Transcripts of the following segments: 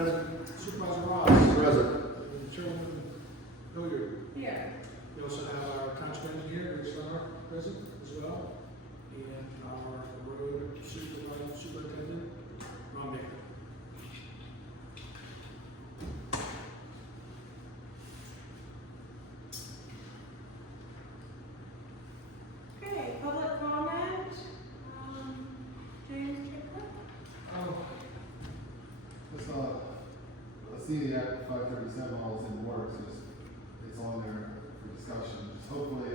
Present. Supervisor Ross. Present. Chairman Hilliard. Here. We also have our township engineer, Rick Star, present as well, and our road superintendent, Ron Baker. Okay, public comment. James Chicklett. I see the Act 537 all is in the works, it's on there for discussion. Just hopefully,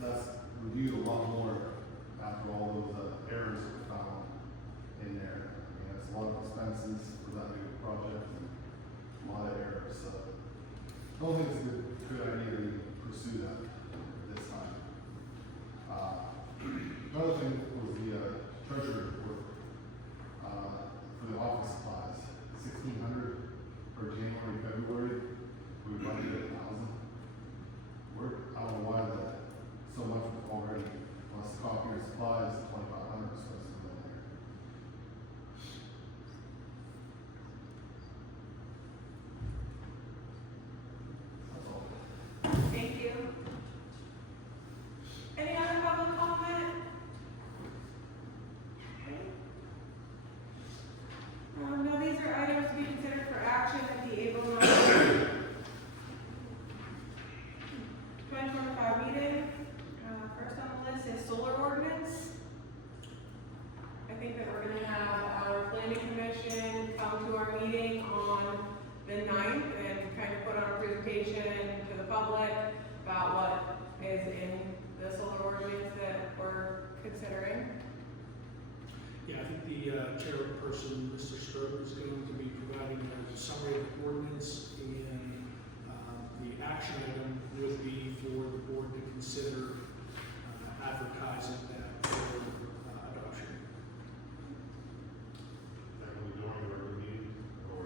that's reviewed a lot more after all those errors that were found in there. You know, it's a lot of expenses for that big project and a lot of errors, so I don't think it's a good idea to pursue that at this time. Another thing was the treasury report for the office supplies, 1,600 for January, February. We budgeted 1,000. I don't know why that so much already. Plus the copier supplies, 2,500 is supposed to be in there. That's all. Thank you. Any other public comment? Okay. No, these are items to be considered for action at the April 9th, 2025 meeting. First on the list is solar ordinance. I think that we're gonna have our planning commission come to our meeting on the 9th and kind of put on a presentation to the public about what is in the solar ordinance that we're considering. Yeah, I think the chairperson, Mr. Stroke, is going to be providing a summary of the ordinance, and the action item will be for the board to consider advertising that for adoption. That will be during the meeting or?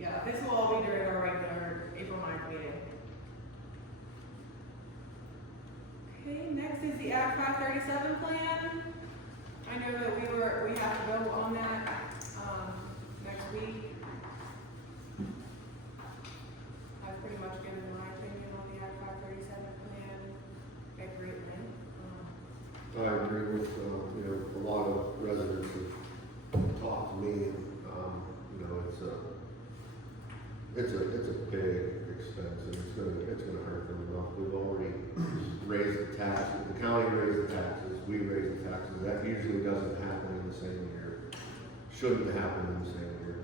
Yeah, this will all be during our regular April 9th meeting. Okay, next is the Act 537 plan. I know that we have to vote on that, next week. I've pretty much given my opinion on the Act 537 plan. Agreement. I agree with, a lot of residents have talked to me, and, it's a big expense, and it's gonna hurt them enough. We've already raised the taxes, the county raised the taxes, we raised the taxes. That usually doesn't happen in the same year. Shouldn't happen in the same year.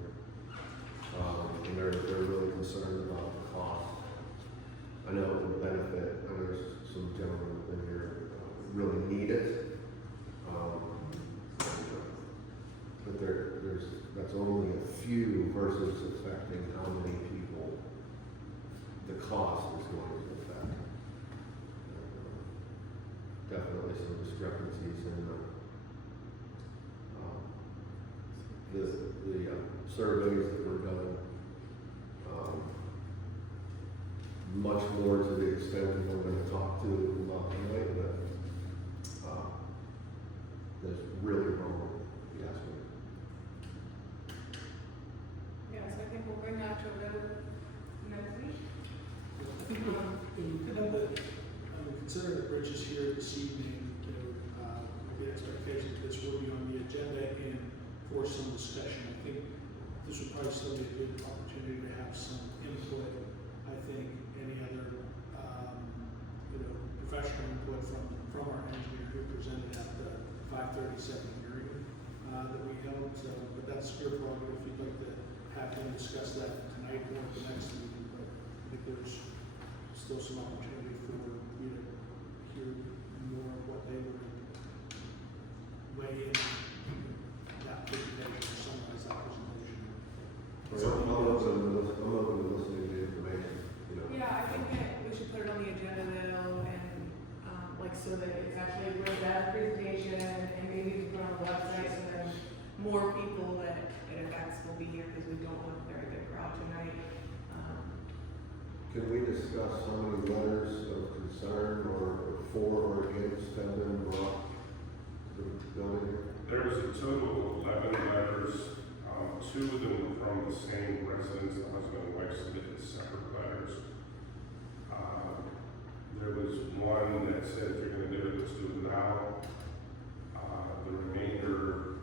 And they're really concerned about the cost. I know it would benefit, there's some gentlemen in here really need it. But that's only a few versus affecting how many people the cost is going to affect. Definitely some discrepancies in the surveys that were done. Much more to the extent that we're going to talk to about tonight, but that's really wrong, if you ask me. Yes, I think we'll bring that to a vote next week. I think considering that Rich is here this evening, with the expectation that this will be on the agenda and for some discussion, I think this would probably still be a good opportunity to have some input. I think any other, professional input from our engineer who presented at the 537 hearing that we held. So, but that's your prerogative if you'd like to have him discuss that tonight or at the next meeting. But I think there's still some opportunity for you to hear more of what they would weigh in that presentation or summarize that presentation. I'm open to listening to information, Yeah, I think that we should put it on the agenda though, and so that it's actually written as a presentation, and maybe we put it on the website so that more people that it affects will be here, because we don't want a very big crowd tonight. Can we discuss how many letters of concern or for or against have been brought to the building? There was a total of 11 letters. 2 of them were from the same residence. The husband and wife submitted separate letters. There was one that said, if you're going to do it, let's do it now. The remainder,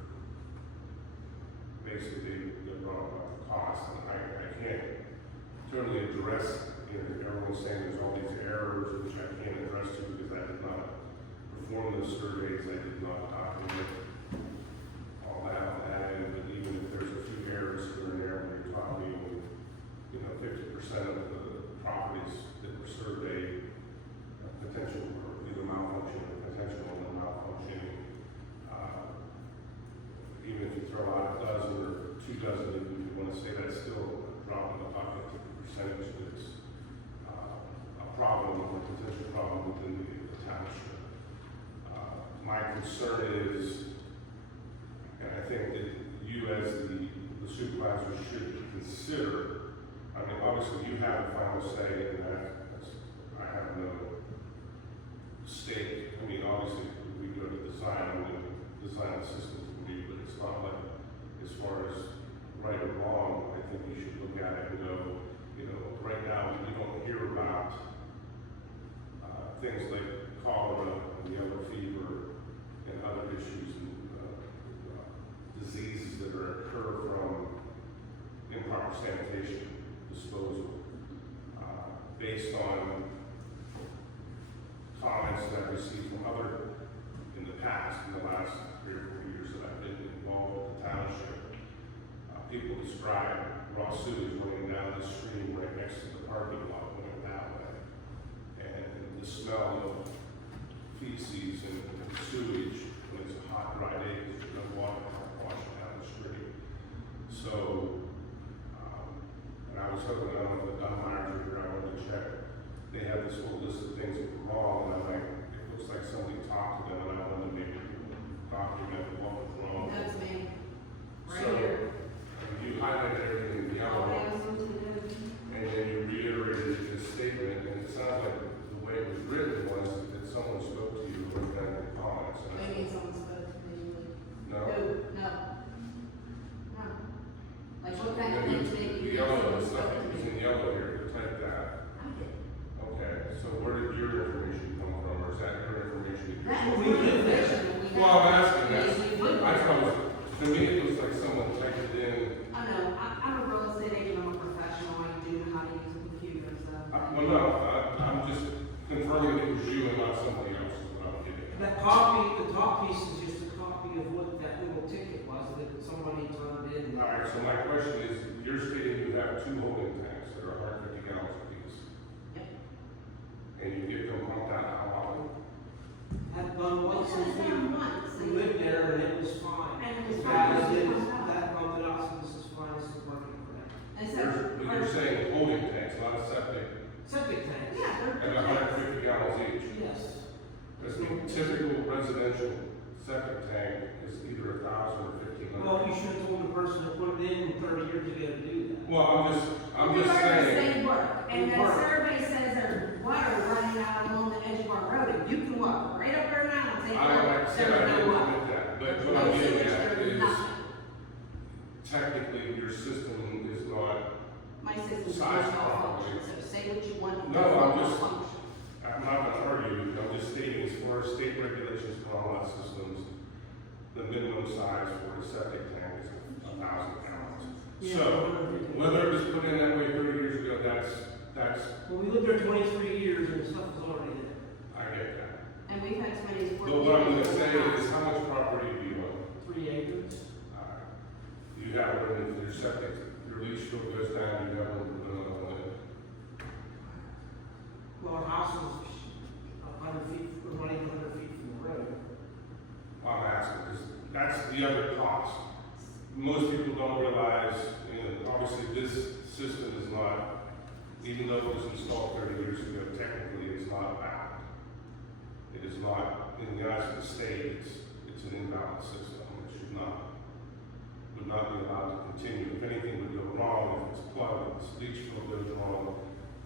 basically, they brought up the cost. And I can't totally address, everyone's saying there's all these errors, which I can't address to because I did not perform those surveys. I did not document all that on that end. But even if there's a few errors here and there, when you're talking, 50% of the properties that were surveyed, potential for either malfunction or potential for malfunctioning. Even if you throw out a dozen or 2 dozen, if you want to say that's still a drop in the bucket to the percentage that's a problem or a potential problem within the township. My concern is, and I think that you as the supervisor should consider, I mean, obviously you have a final say in that. I have no stake. I mean, obviously we go to design and design the systems for you, but it's not like, as far as right or wrong, I think you should look at it and go, right now we don't hear about things like cholera and yellow fever and other issues and diseases that occur from improper sanitation disposal. Based on comments that I've received from in the past, in the last 3 or 4 years that I've been involved with the township, people describe raw sewage running down the stream right next to the parking lot going that way. And the smell of feces and sewage when it's a hot, dry day, because there's no water washing down the street. So, and I was hoping, I don't know if the Dunmires are here, I wanted to check. They have this whole list of things that were wrong, and I'm like, it looks like somebody talked to them, and I wanted to maybe document what was wrong. That's me, right So, here. you highlighted everything in yellow, and then you reiterated this statement, and it sounds like the way it was written was that someone spoke to you or had any comments. And I Maybe said, someone spoke to me. no? No. Like what kind of And then thing the yellow, the stuff that was in yellow here, type that. Okay, so where did your information come from, or is that your information? That that is you- my information. Well, I'm asking that. We live I there. thought it was, to me, it looks like someone typed it in. I know, I'm a real estate agent, I'm a professional, I do know how to use a computer, so. Well, no, I'm just confirming it was you and not somebody else, is what I'm getting at. That copy, the top piece is just a copy of what that little ticket was that somebody turned in. All right, so my question is, you're stating you have 2 holding tanks that are 150 gallons apiece, Yep. and you get them pumped out how often? Had done once It's and done once, we and- lived there and it was fine. And it was The fine. guys did that bumped it out, so this is fine, this is working for that. And so. But you're saying holding tanks, not a septic, Septic tanks. Yeah, and they're. 150 gallons each. Yes. Because the typical residential septic tank is either 1,000 or 1,500. Well, you should have told the person that put it in 30 years ago to do that. Well, I'm just We are the saying. same work, and We the work. survey says there's water running out along the edge of our road, and you can walk right up there now and say, Like I said, I there's didn't no water. admit that, but There's what no I'm getting sewage, at there's is nothing. technically your system is not, My system's Size not properly. malfunction, so say what you want. it No, does I'm not just- malfunction. I'm not gonna argue with you, I'm just stating as far as state regulations for all our systems, the minimum size for a septic tank is 1,000 gallons. Yeah, So, 150. whether it was put in that way 30 years ago, that's, Well, we lived there 23 years and the stuff was already there. I get that. And we've had so many. But what I'm gonna say is, how much property do you own? 3 acres. You have one, if your septic, your leach field goes down, you have another one. Well, our house is 100 feet, or not even 100 feet from the road. I'm asking, because that's the other cost. Most people don't realize, obviously this system is not, even though it was installed 30 years ago, technically it's not valid. It is not, in the eyes of the state, it's an invalid system, it should not, would not be allowed to continue. If anything would go wrong, if it's plugged, if this leach field goes wrong,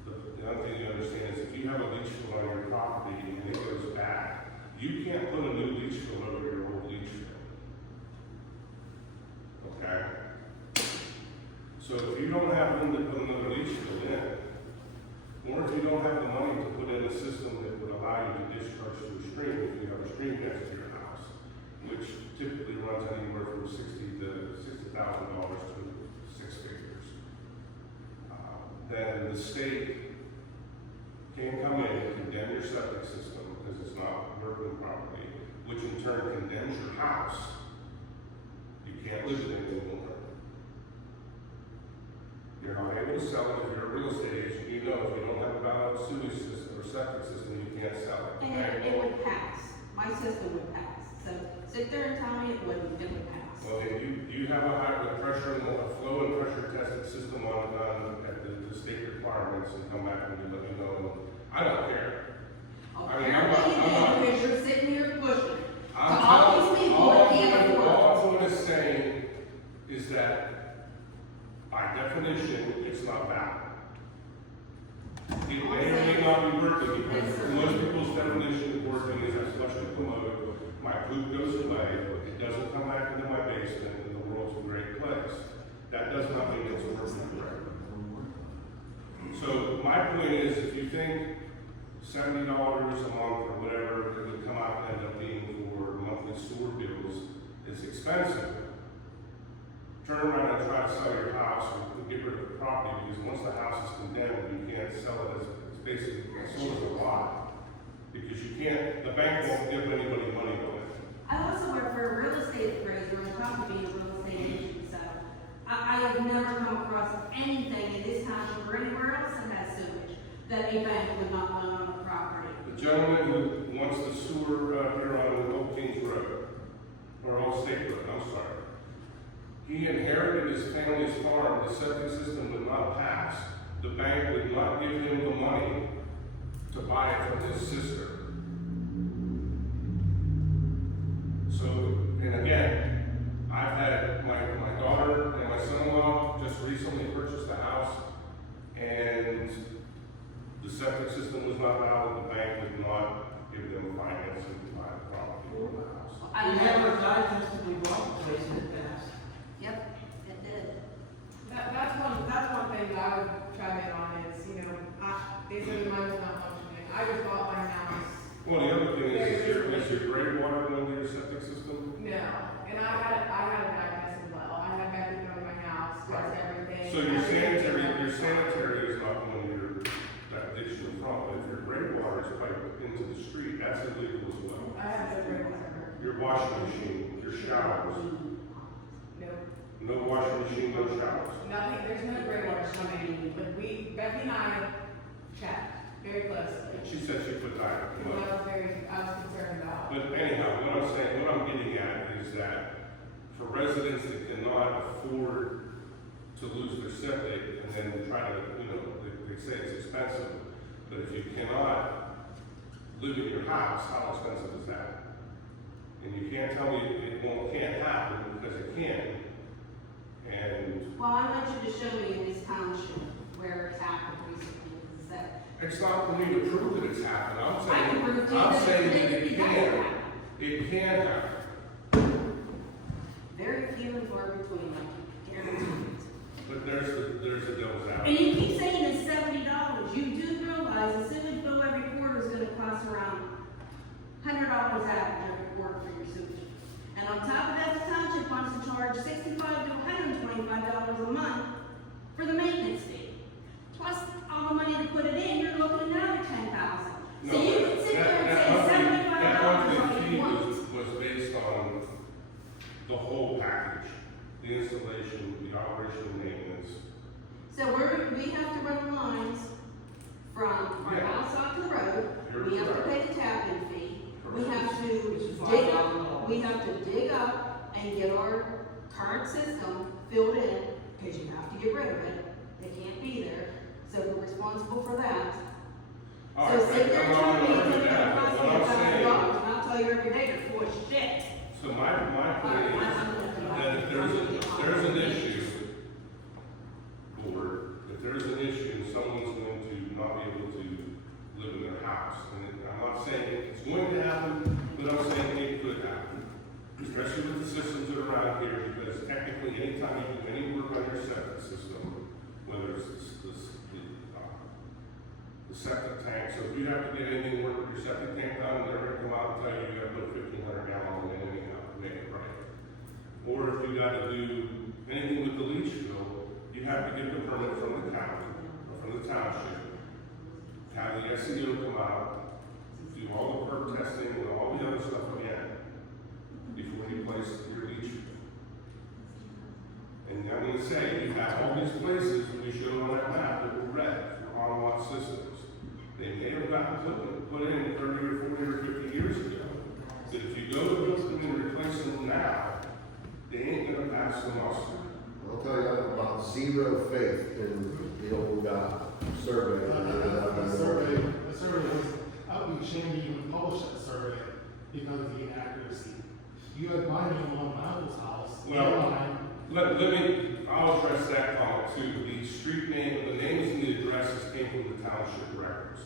the other thing you understand is if you have a leach field on your property and it goes bad, you can't put a new leach field over your old leach field. So if you don't have room to put another leach field in, or if you don't have the money to put in a system that would allow you to discharge to a stream, if you have a stream next to your house, which typically runs anywhere from $60,000 to six figures, then the state can come in and condemn your septic system because it's not working properly, which in turn condemns your house. You can't live in it anymore. You're not able to sell it. If you're a real estate agent, you know if you don't have a valid sewage system or septic system, you can't sell it. And it would pass, my system would pass, so sit there and tell me it wouldn't, it would pass. Well, then you have a high pressure, a flow and pressure tested system on at the state requirements and come back and let me know. I don't care. I mean, I'm Apparently you not- did, because you're sitting here pushing it. To I'm all these people that can't afford it. all I'm saying is that by definition, it's not valid. It may or may not be working because most people's definition of working is I flush the commode, my poop goes away, it doesn't come back into my basement, and the world's a great place. That does not mean it's working correctly. So my point is, if you think $70 a month or whatever it would come out and end up being for monthly sewer bills is expensive, turn around and try to sell your house or get rid of the property, because once the house is condemned, you can't sell it as, it's basically sold as a lot. Because you can't, the bank won't give anybody money on it. I also work for a real estate appraiser on top of being a real estate agent, so I have never come across anything in this township or anywhere else that has sewage that a bank would not loan on the property. The gentleman who wants the sewer here on Old Kings Road, or Old State Road, I'm sorry. He inherited his family's farm, the septic system would not pass. The bank would not give him the money to buy it from his sister. So, and again, I've had my daughter and my son-in-law just recently purchased a house, and the septic system was not valid, the bank would not give them financing to buy the property or the house. I We never, advertised just to be bought the place in the past. yep, it did. That's one thing that I would chime in on is, you know, they said the money's not functioning. I just bought my house. Well, the other thing is your gray water going to your septic system? No, and I had a backup as well. I had backup going to my house, does everything. So your sanitary is not going to your, that ditch in front, but if your gray water is piped into the street, that's illegal as well. I have no great water. Your washing machine, your showers, No, no washing machine, no showers. nothing, there's no gray water coming, but Becky and I checked very closely. She said she put that. Because I was concerned about. But anyhow, what I'm getting at is that for residents that cannot afford to lose their septic and then try to, they say it's expensive, but if you cannot live in your house, how expensive is that? And you can't tell me it can't happen, because it can. And Well, I want you to show me in this township where it's happened recently, is that, it's not for me to prove that it's happened. I can prove to you I'm that saying that it it doesn't can. happen. It can happen. Very few and far between, I guarantee it. But there's a devil's And advocate. you keep saying it's $70, you do realize a sewage bill every quarter is gonna cost around $100 average every quarter for your sewage. And on top of that, the township wants to charge $65 to $125 a month for the maintenance fee. Plus, all the money to put it in, you're looking at another $10,000. So you can sit there and say That $75 monthly all fee you want. was based on the whole package, the installation, the operation and maintenance. So we have to run lines from our Yeah. house out to the road, You're we have to correct. pay the tap-in fee, we have Which is to dig $5,000. up, we have to dig up and get our current system filled in, because you have to get rid of it, it can't be there, so we're responsible for that. All So right, sit there I'm and not tell me gonna it's argue gonna that, cost but me what I'm $1,000, saying, and I'll tell you every day they're full of shit. so my point is, that if there's an issue, board, if there's an issue and someone's going to not be able to live in their house, and I'm not saying it's going to happen, but I'm saying it could happen, especially with the system systems that are around here, because technically, anytime you do any work on your septic system, whether it's the septic tank, so if you have to get anything work with your septic tank done, they're gonna come out and tell you, you gotta put 1,500 gallons in anything to make it right. Or if you gotta do anything with the leach field, you have to get the permit from the county, or from the township. Have the SEO come out, do all the perk testing and all the other stuff again, before you place your leach field. And I'm gonna say, you have all these places we showed on that map that were red for on-lot systems. They may have gotten put in 30 or 40 or 50 years ago. But if you go to build them and replace them now, they ain't gonna pass the muster. I'll tell you, I have about zero faith in the old survey. The survey was, I would be ashamed to even publish that survey because of the inaccuracy. You had my name on my uncle's house. Well, let me, I'll address that comment too. The street name, the names and the addresses came from the township records.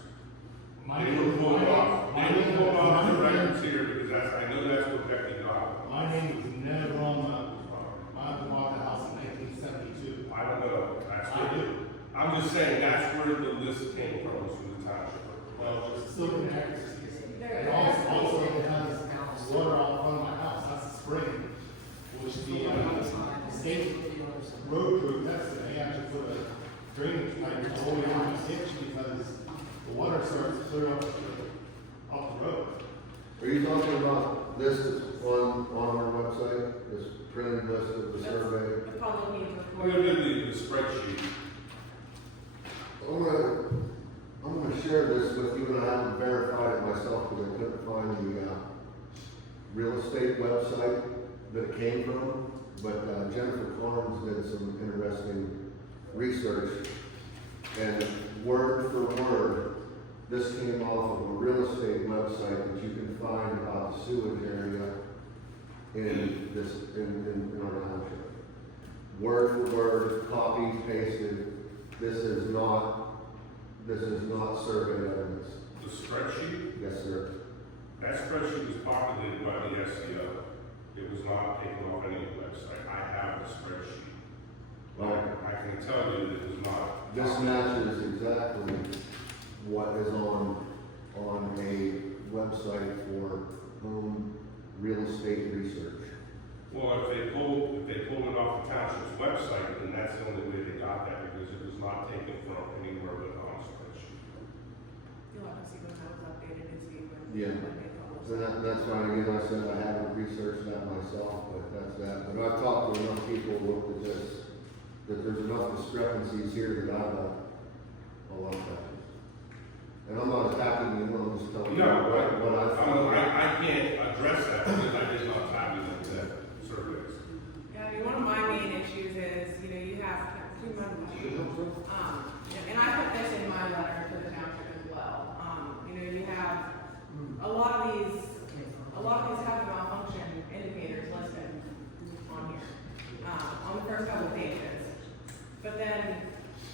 They were pulled off the records here because that's, I know that's what Becky got. My name was never on my uncle's property. My uncle bought the house in 1972. I don't know, that's I what, do. I'm just saying that's where the list came from, was from the township. Well, there's still inaccuracies. And also it has water out front of my house. That's a spring, which the state road crew tested. They actually put a drainage pipe all the way around the ditch because the water starts to clear up the road. Are you talking about this that's on our website, this printed list of the survey? The public needs We're report. gonna do the spreadsheet. I'm gonna share this with you, and I haven't verified it myself because I couldn't find the real estate website that it came from. But Jennifer Carnes did some interesting research, and word for word, this came off of a real estate website that you can find about the sewage area in our township. Word for word, copied, pasted. This is not survey evidence. The spreadsheet, Yes, sir. that spreadsheet was populated by the SEO. It was not taken off any website. I have the spreadsheet. But I can tell you that it was not. This matches exactly what is on a website for home real estate research. Well, if they pulled it off the township's website, then that's the only way they got that, because it was not taken from anywhere but on a spreadsheet. You'll have to see when that was updated and see when. Yeah. when they published So it. that's why, again, I said I haven't researched that myself, but that's that. But I've talked to enough people who looked at this, that there's enough discrepancies here that I like that. And I'm not attacking you, I'm just telling you No, what I found. I can't address that because I did not tabulate that surveys. Yeah, I mean, one of my main issues is, you have too much. And I put this in my letter to the township as well. You have a lot of these have malfunction indicators listed on here, on the first couple of pages. But then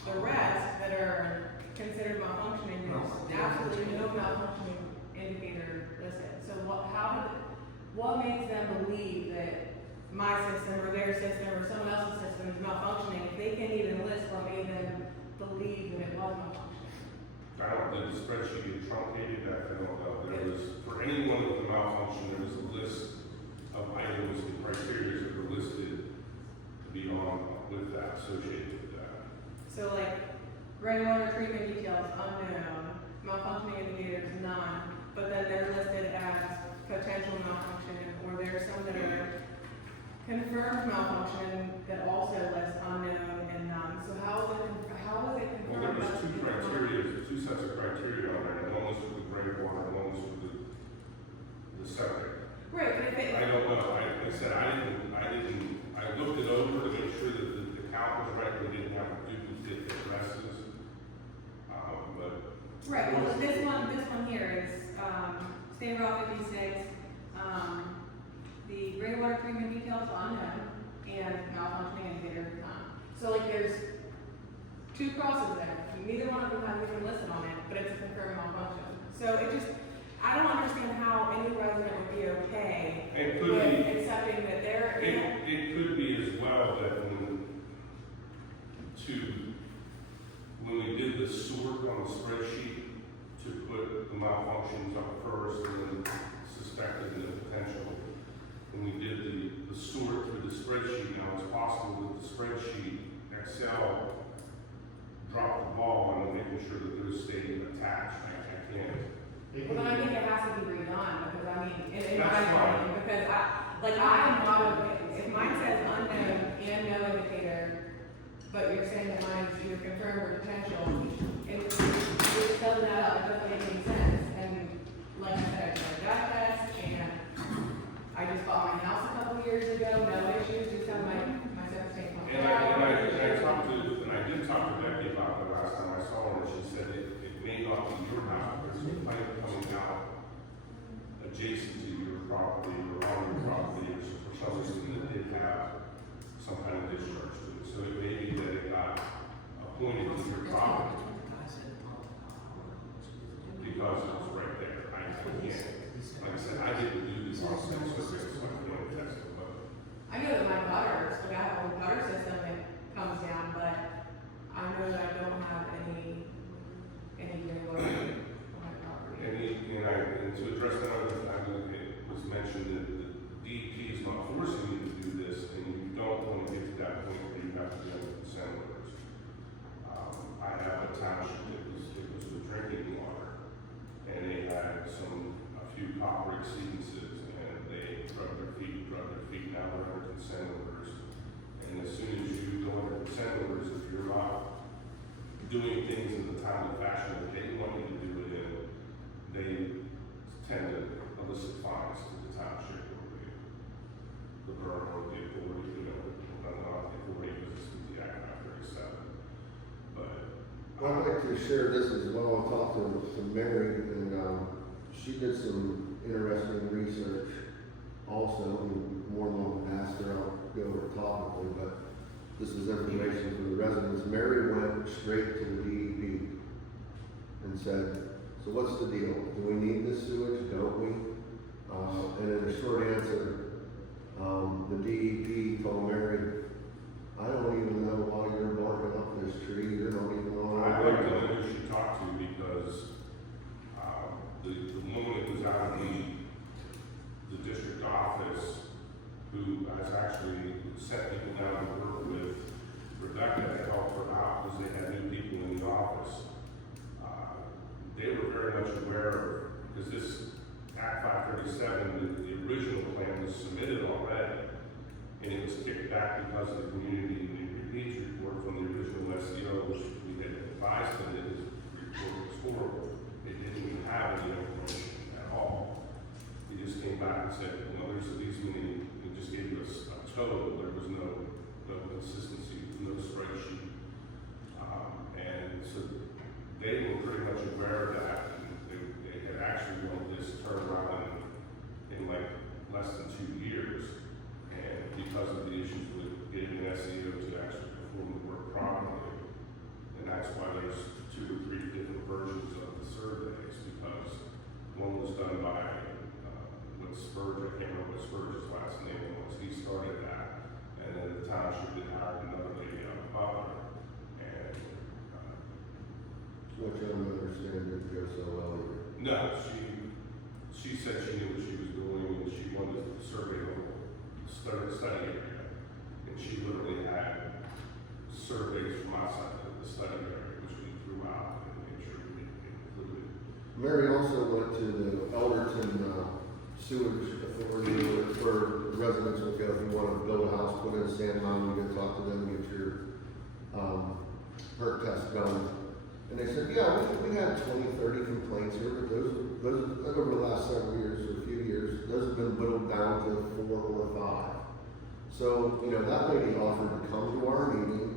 the rest that are considered malfunctioning, there's absolutely no malfunctioning indicator listed. So what makes them believe that my system or their system or someone else's system is malfunctioning if they can't even list what made them believe that it was malfunctioning? I don't think the spreadsheet is truncated, I don't know. There was, for anyone with a malfunction, there was a list of items and criteria that were listed to be on with that, associated with that. So like, groundwater treatment details unknown, malfunctioning indicators none, but then they're listed as potential malfunction, or there's some that are confirmed malfunction that also list unknown and none. So how is it Well, there confirmed? was two sets of criteria on there, one was for the gray water, one was for the septic. Right, but if it, I don't know, like I said, I looked it over to make sure that the count was right, we didn't have duplicate addresses. But. right, well, this one here is, State Route 56, the gray water treatment details unknown, and malfunctioning indicator none. So like there's two crosses there, neither one of them has even listed on it, but it's a confirmed malfunction. So it just, I don't understand how any resident would be okay It with could be, accepting that they're in. it could be as well that when we did the sort on the spreadsheet, to put the malfunctions up first and then suspected the potential. When we did the sort through the spreadsheet, now it's possible that the spreadsheet, Excel, dropped the ball on making sure that those stayed attached. I can't. Well, then I think it has to be redone, because I mean, in my That's fine. opinion, because I am not, if mine says unknown and no indicator, but you're saying that mine's either confirmed or potential, it doesn't add up, it doesn't make any sense. And like I said, I tried that test, and I just bought my house a couple years ago, no issues, just have my septic tank pumped And out. I did talk to Becky about that last time I saw her, and she said it may not be your house, but there's a pipe coming out adjacent to your property or on your property, or for some reason that did have some kind of discharge to it. So it may be that it got appointed to your property because it was right there. I can't, like I said, I didn't do this on six, so I can't test it, but I know that my gutters, like I have a whole gutter system that comes down, but I know that I don't have any regular on my property. And to address that other thing, it was mentioned that the DEP is not forcing you to do this, and you don't want to get to that point where you have to be under consent orders. I have a township that was with drinking water, and they had a few copper exceedances, and they drugged their feet, now they're under consent orders. And as soon as you go under consent orders, if you're not doing things in the timely fashion that they want you to do it in, they tend to elicit fines to the township or the borough or the authority, not the authority, because it's the Act 537. But Well, I'd like to share this as well. I talked to Mary, and she did some interesting research also, and more than welcome to ask her, I'll go over it topically, but this is information for the residents. Mary went straight to the DEP and said, so what's the deal? Do we need this sewage? Don't we? And in a short answer, the DEP told Mary, I don't even know why you're barking up this tree. You're not even on I our like to radar." know who she talked to, because the woman that was out of the district office, who has actually sent people down to work with Rebecca to help her out, because they had new people in the office. They were very much aware of, because this Act 537, the original plan was submitted already, and it was kicked back because of the community needs report from the original SEO, which we had advised them that his report was horrible. They didn't even have any information at all. He just came back and said, there's these many, he just gave us a total, there was no consistency, no spreadsheet. And so they were pretty much aware of that, and they had actually wanted this turned around in like less than 2 years. And because of the issues with getting an SEO to actually perform the work properly, and that's why there's 2 or 3 different versions of the surveys, because one was done by Spurge, I can't remember what Spurge's last name was, he started that, and then the township did hire another lady out of Butler, and Which I don't understand didn't go so well either. no, she said she knew what she was doing, and she wanted to survey the whole study area, and she literally had surveys from outside of the study area, which we threw out and made sure we included. Mary also went to the Elderton sewage authority where residents will go if you want to build a house, put in a sand mine, you go talk to them, get your perk test done. And they said, yeah, we had 20, 30 complaints here, but those over the last several years or a few years, those have been whittled down to 4 or 5. So, that lady offered to come to our meeting,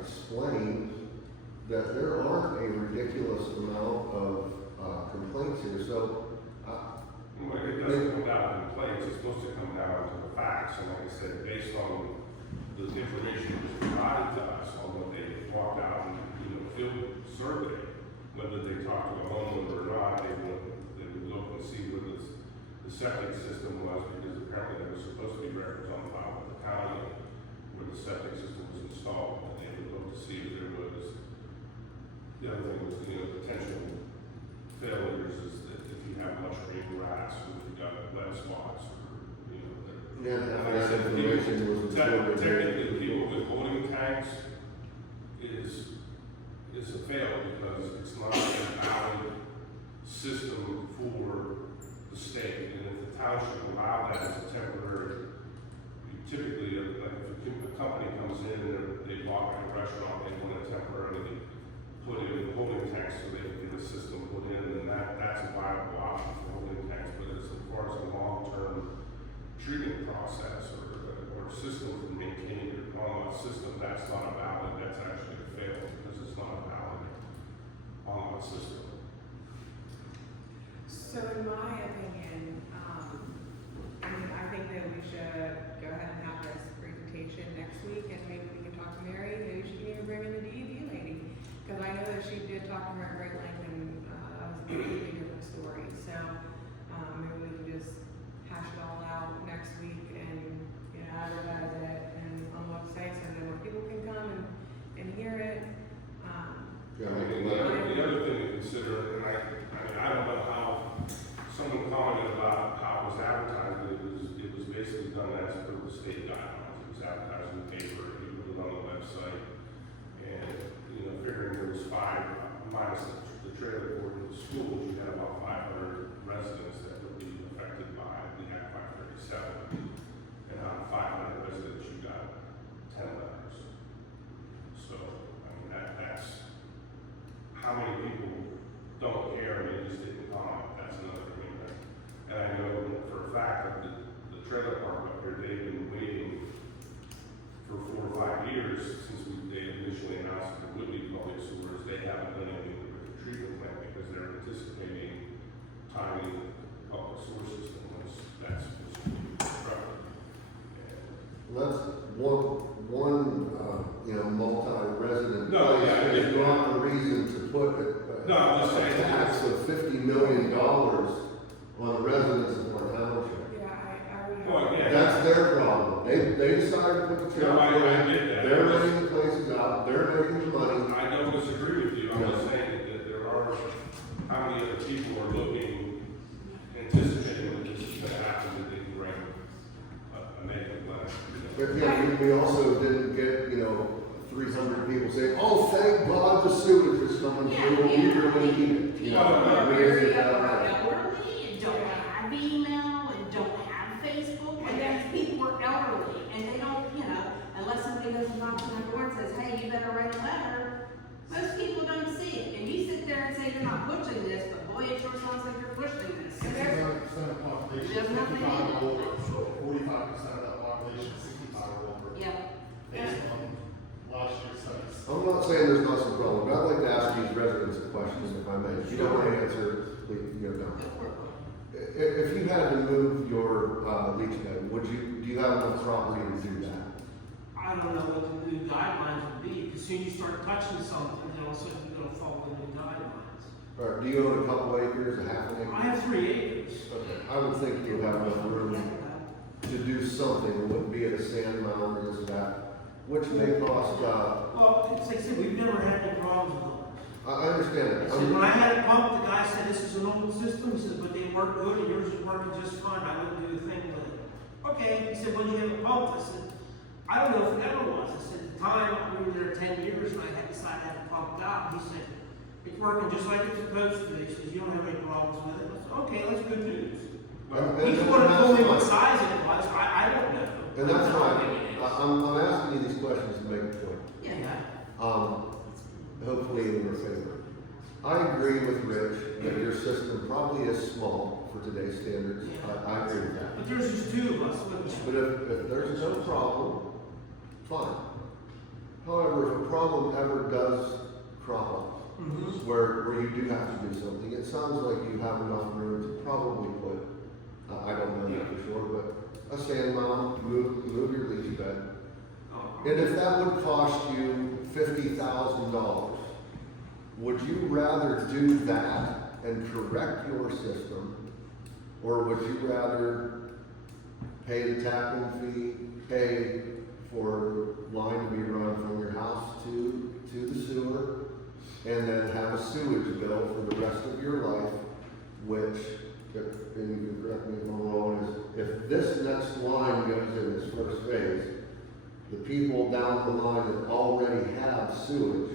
explain that there aren't a ridiculous amount of complaints here. So, Well, it doesn't come down to complaints, it's supposed to come down to the facts, and like I said, based on the information that was provided to us, on what they walked out and, field survey, whether they talked to a homeowner or not, they would look and see where the septic system was, because apparently there was supposed to be records on file with the county where the septic system was installed, and they would look to see if there was, the other thing was, potential failures is that if you have much green grass, or if you got wet spots, or, Yeah, like I that said, information was recorded. technically, people with holding tanks is a fail, because it's not a valid system for the state, and if the township allowed that as a temporary, typically, like if a company comes in and they block a restaurant, they want to temporarily put in holding tanks so they can get a system put in, and that's a viable option for holding tanks, but as far as a long-term treatment process or system for maintaining your on-lot system, that's not a valid, that's actually a fail, because it's not a valid on-lot system. So in my opinion, I think that we should go ahead and have this presentation next week, and maybe we can talk to Mary, maybe she can even bring in the DEP lady, because I know that she did talk to her at great length, and that was a completely different story, so, maybe we can just hash it all out next week and, advertise it and on the website, so that more people can come and hear it. Yeah, The other thing to consider, and I don't know how, someone commented about how it was advertised, but it was basically done as per the state guidelines. It was advertised in the paper, you put it on the website, and, figuring there was 5, minus the trailer court in the schools, you had about 500 residents that would be affected by the Act 537. And out of 500 residents, you got 10 letters. So, that's how many people don't care and they just didn't comment. That's another thing. And I know for a fact that the trailer park up here, they've been waiting for 4 or 5 years since they initially announced there would be public sewers. They haven't done anything with the treatment plant because they're anticipating timing the public sewer system once that's supposed to be constructed. That's one multi-resident No, place. yeah, There's not a reason to put No, I'm just saying. a tax of $50 million on the residents of our township. Yeah, I would. Well, yeah. That's their problem. They decided to put the No, I trailer in. get that. They're renting the places out, they're making the money. I don't disagree with you, I'm just saying that there are, how many other people are looking, anticipating that this is gonna happen, that they can write a negative letter. But yeah, we also didn't get, 300 people saying, oh, thank God the sewage is coming through, we really need it. We didn't get that. Elderly, and don't have email, and don't have Facebook, and then people are elderly, and they don't, unless somebody goes and knocks on the door and says, hey, you better write a letter, most people don't see it, and you sit there and say you're not pushing this, but boy, it sure sounds like you're pushing this. 65% of the population, There's nothing 55 in it. or older, 45% of that population, 65 or older. Yeah. Based on last year's studies. I'm not saying there's not some problem, but I'd like to ask these residents a question, if I may. If you don't want to answer, please, go. Go for it. If you had to move your leach pad, do you have enough property to do that? I don't know what the new guidelines would be, because soon you start touching something, then all of a sudden you're gonna fall into the guidelines. Or do you own a couple acres, a half an acre? I have 3 acres. Okay, I would think you'd have enough room to do something, it wouldn't be at a sand mound or this or that, which may cost, Well, it's like I said, we've never had any problems with them. I understand I it. said, when I had it pumped, the guy said, this is an old system, he said, but they work good, and yours is working just fine, I wouldn't do a thing with it. Okay, he said, when you have it pumped, I said, I don't know if it ever was, I said, at the time, we were there 10 years, and I had decided to have it pumped out, he said, it's working just like it's supposed to be, he says, you don't have any problems with it, I said, okay, that's good news. He's the one who told me what size it was, I don't know. And that's I don't know fine, what it is. I'm asking you these questions to make a point. Yeah. Hopefully in your favor. I agree with Rich that your system probably is small for today's standards. I agree with that. But there's just 2 of us, with But if there's no problem, fine. However, if a problem ever does crop up, where you do have to do something, it sounds like you have enough room to probably put, I don't know that for sure, but a sand mound, move your leach bed. And if that would cost you $50,000, would you rather do that and correct your system? Or would you rather pay the tapping fee, pay for line to be run from your house to the sewer, and then have a sewage bill for the rest of your life, which, and you can correct me if I'm wrong, is if this next line goes in this first phase, the people down the line that already have sewage,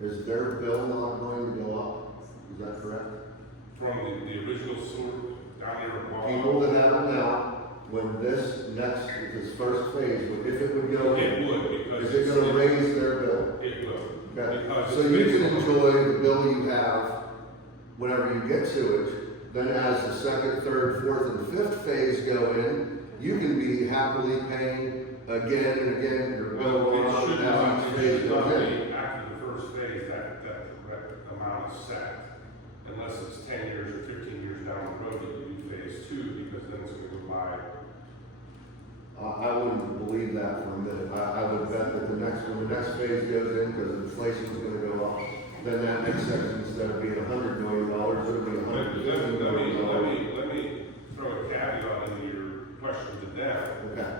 is their bill not going to go up? Is that correct? From the original sewer down there at Wall. People that have it now, when this first phase, if it would go It in, would, because. is it gonna raise their bill? It will. Okay, Because so it's you based can on- enjoy the bill you have whenever you get sewage, then as the second, third, fourth, and fifth phase go in, you can be happily paying again and again your bill Well, going it up should as not, each it phase should goes not in. be after the first phase that amount is set. Unless it's 10 years or 15 years down the road that you do phase two, because then it's gonna go by. I wouldn't believe that for a minute. I would bet that when the next phase goes in, because inflation is gonna go up, then that next section, instead of being $100 million, it'll be $150 million. Let me throw a caveat into your question to them. Okay.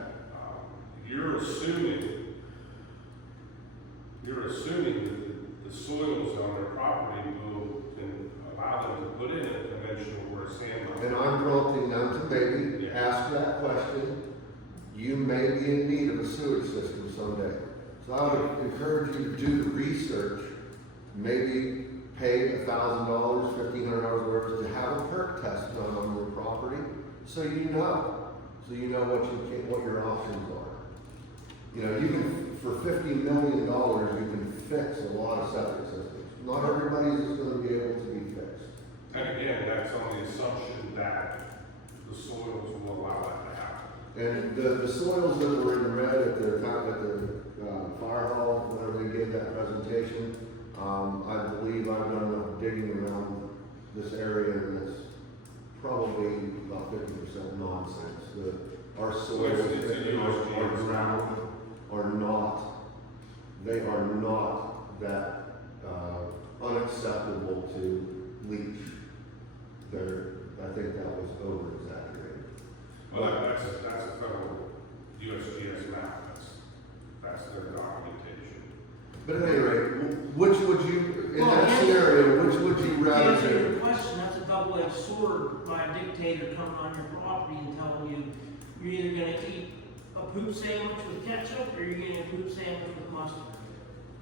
You're assuming that the soils on their property will allow them to put in a conventional or a sand mine. And I'm prompting them to maybe ask that question. You may be in need of a sewage system someday. So I would encourage you to do the research, maybe pay $1,000, $1,500 worth to have a perk test done on your property, so you know what your options are. You know, you can, for $50 million, you can fix a lot of septic systems. Not everybody is going to be able to be fixed. And again, that's on the assumption that the soils will allow that to happen. And the soils that were in red at the fire hall, whenever they gave that presentation, I believe I've done enough digging around this area, and it's probably about 50% nonsense. Our soils in our ground are not, they are not that unacceptable to leach. I think that was over exaggerated. Well, that's a federal USGS map, that's their documentation. But at any rate, which would you, in Well, that yes. scenario, which would you To rather answer your do? question, that's a double-edged sword by a dictator coming on your property and telling you, you're either gonna eat a poop sandwich with ketchup, or you're getting a poop sandwich with mustard.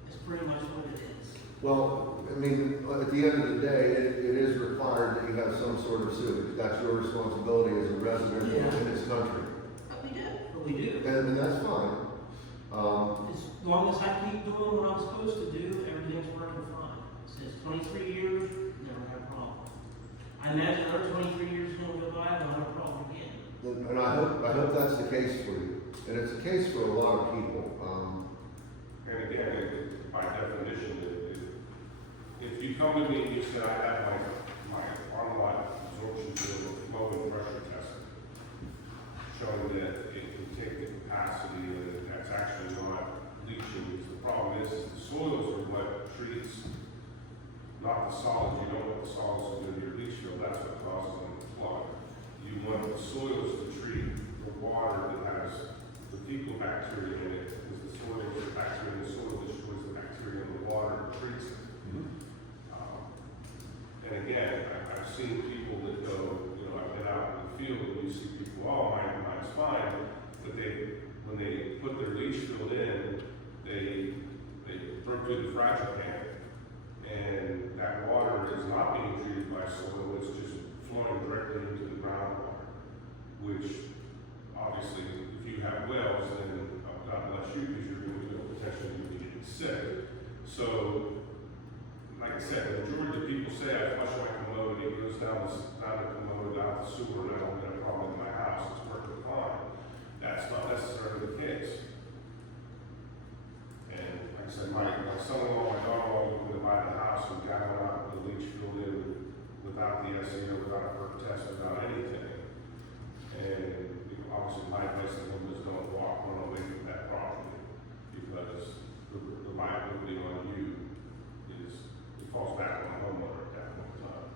It's pretty much what it is. Well, I mean, at the end of the day, it is required that you have some sort of sewage. That's your responsibility as a resident Yeah. in this country. But we do. But we do. And that's fine. As long as I keep doing what I'm supposed to do, everything's working fine. Since 23 years, never had a problem. I imagine another 23 years is gonna go by, and I'll have a problem again. And I hope that's the case for you. And it's the case for a lot of people. And again, by definition, if you come to me and you say, I have my on-lot absorption field of flow and pressure tested, showing that it can take the capacity and that's actually not leaching, because the problem is the soils are what treats, not the solids. You don't want the solids in your leach field, that's what causes them to plug. You want the soils to treat the water that has the fecal bacteria in it, because the soil, the bacteria in the soil destroys the bacteria in the water and treats it. And again, I've seen people that go, I've been out in the field and you see people, oh, mine's fine, but when they put their leach field in, they broke through the fracture pan, and that water is not being treated by soil, it's just flowing directly into the groundwater, which obviously, if you have wells, then God bless you, because you're going to potentially be getting sick. So, like I said, the majority of people say, I flush my commode, and it goes down the commode, down the sewer, and I don't get a problem in my house, it's working fine. That's not necessarily the case. And like I said, my son-in-law, my daughter-in-law, were going to buy the house, and got one out with the leach field in, without the SEO, without a perk test, without anything. And obviously, my advice to them is don't run away from that property, because the liability on you falls back on the homeowner at that point in time.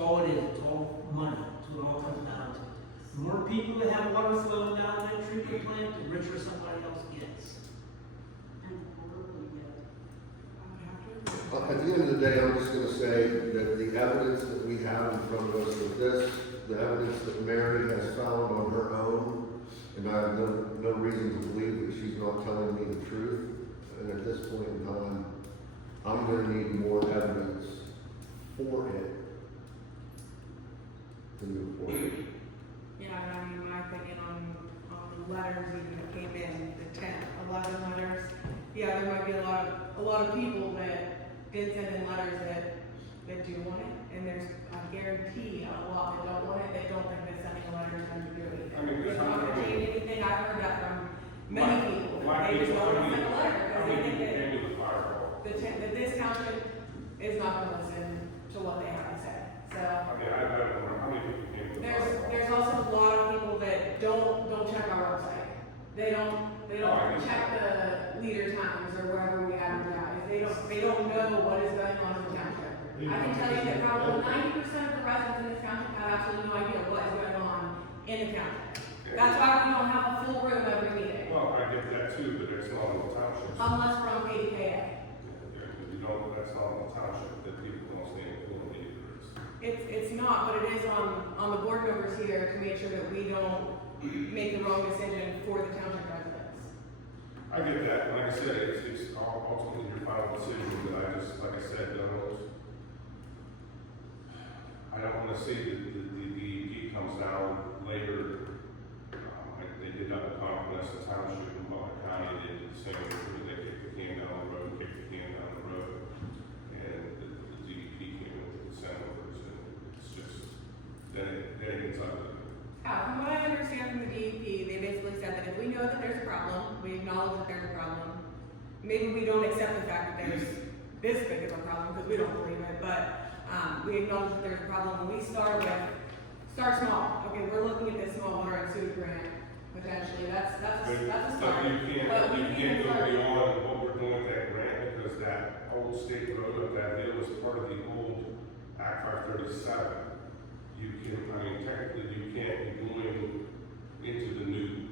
all it is, it's all money, that's what it all comes down to. The more people that have water flowing down that treatment plant, the richer somebody else gets. And horribly good. At the end of the day, I'm just gonna say that the evidence that we have in front of us with this, the evidence that Mary has found on her own, and I have no reason to believe that she's not telling me the truth. And at this point in time, I'm gonna need more evidence for it to move forward. Yeah, I mean, my opinion on the letters even that came in, the 10, 11 letters, yeah, there might be a lot of people that did send in letters that do want it, and there's, I guarantee, a lot that don't want it, that don't think that sending a letter is going to do anything. I mean, It's not going to change anything, I've heard that from many people, Why they just people- don't want to send a letter, How because they many think people that came to the fireball? that this township is not going to listen to what they have to say, so. I mean, I don't know, how many people came to the fireball? There's also a lot of people that don't check our website. They don't check the leader times or wherever we advertise. They don't know what is going on in the township. I can tell you that probably 90% of the residents in this township have absolutely no idea what is going on in the township. That's why we don't have a full room every meeting, Well, I get that too, but it's not in the township. unless we're on KDKA. You don't, that's not in the township, that people don't stay in the leaders. It's not, but it is on the board members here to make sure that we don't make the wrong decision for the township residents. I get that, like I said, it's ultimately your final decision, but I just, like I said, I don't wanna see that the DEP comes down later, like they did up in Conquest Township in Butler County, they did the same thing, they kicked the can down the road, and the DEP came with the consent orders, and it's just, then it gets ugly. From what I understand from the DEP, they basically said that if we know that there's a problem, we acknowledge that there's a problem. Maybe we don't accept the fact that there's this big of a problem because we don't believe it, but we acknowledge that there's a problem. We start small. Okay, we're looking at this small water and sewer grant potentially. That's a start. But you But we can't go start- beyond what we're doing with that grant, because that old state road up that hill was part of the old Act 537. Technically, you can't be going into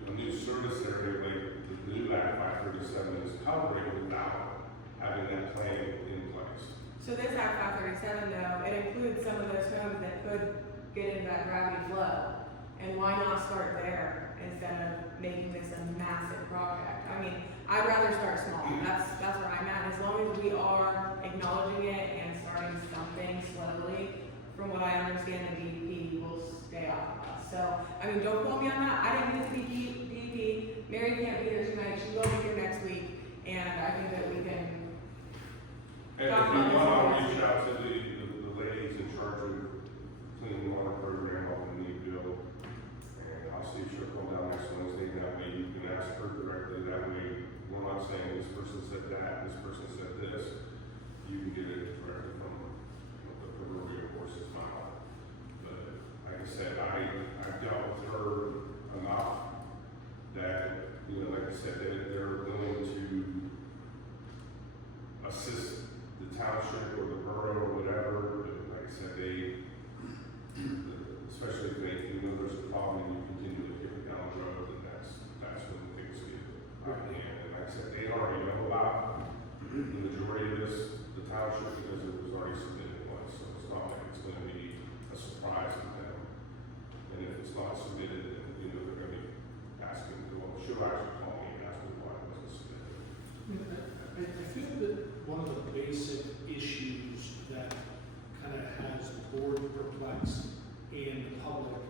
a new service area like the new Act 537 is covering without having that plan in place. So this Act 537 though, it includes some of those homes that could get into that gravity flow. And why not start there instead of making this a massive project? I mean, I'd rather start small. That's where I'm at. As long as we are acknowledging it and starting something slowly, from what I understand, the DEP will stay off of us. So, I mean, don't quote me on that. I didn't get to be DEP. Mary can't be here tonight. She will be here next week. And I think that we can. And if you want to reach out to the ladies in charge of clean water program up in Needville, and I'll see if she'll come down next Wednesday, that way you can ask her directly, that way we're not saying this person said that, this person said this, you can get it directly from the proverbial horse's mouth. But like I said, I've dealt with her enough that, like I said, they're willing to assist the township or the borough or whatever, but like I said, especially if they know there's a problem and you continue to kick it down the road, then that's when things get out of hand. And like I said, they already know about the majority of this, the township, because it was already submitted once, so it's not like it's gonna be a surprise to them. And if it's not submitted, then, they're gonna be asking, well, she'll actually call me and ask me why it wasn't submitted. I feel that one of the basic issues that kind of has the board perplexed and the public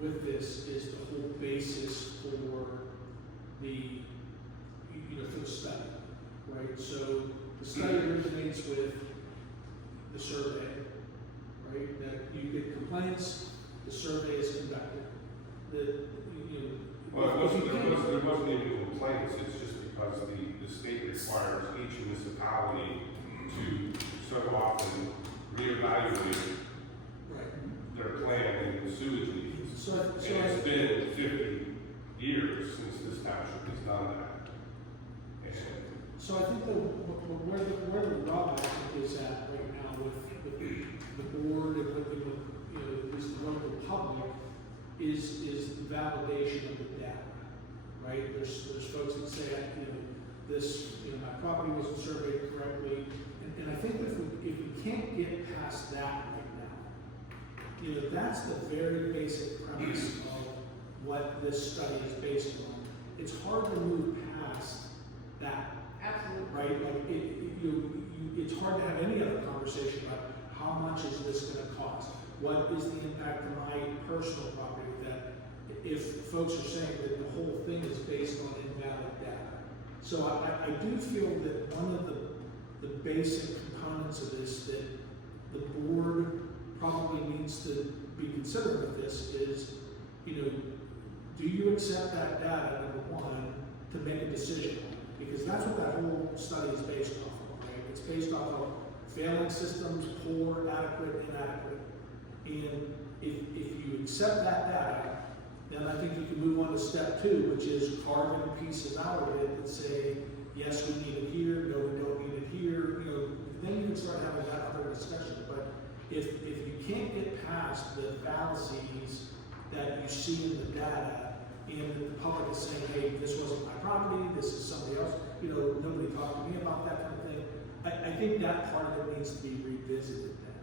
with this is the whole basis for the, for the study, right? So the study originates with the survey, right? That you get complaints, the survey is conducted. Well, there wasn't even complaints, it's just because the state requires each municipality to so often reevaluate Right. their plan in the sewage needs. So And it's been 50 years since this township has done that. And So I think where the rub I think is at right now with the board and with validation of the data, right? There's folks that say, my property wasn't surveyed correctly, and I think if we can't get past that right now, that's the very basic premise of what this study is based on. It's hard to move past that, Absolutely. right? Like, it's hard to have any other conversation about how much is this gonna cost? What is the impact to my personal property? That if folks are saying that the whole thing is based on invalid data. So I do feel that one of the basic components of this that the board probably needs to be considering of this is, do you accept that data, number one, to make a decision? Because that's what that whole study is based off of, right? It's based off of failing systems, poor, adequate, inadequate. And if you accept that data, then I think you can move on to step two, which is carving pieces out of it that say, yes, we need it here, no, we don't need it here. Then you can start having that other discussion. But if you can't get past the fallacies that you see in the data, and the public is saying, hey, this wasn't my property, this is somebody else, nobody talked to me about that kind of thing. I think that part of it needs to be revisited then.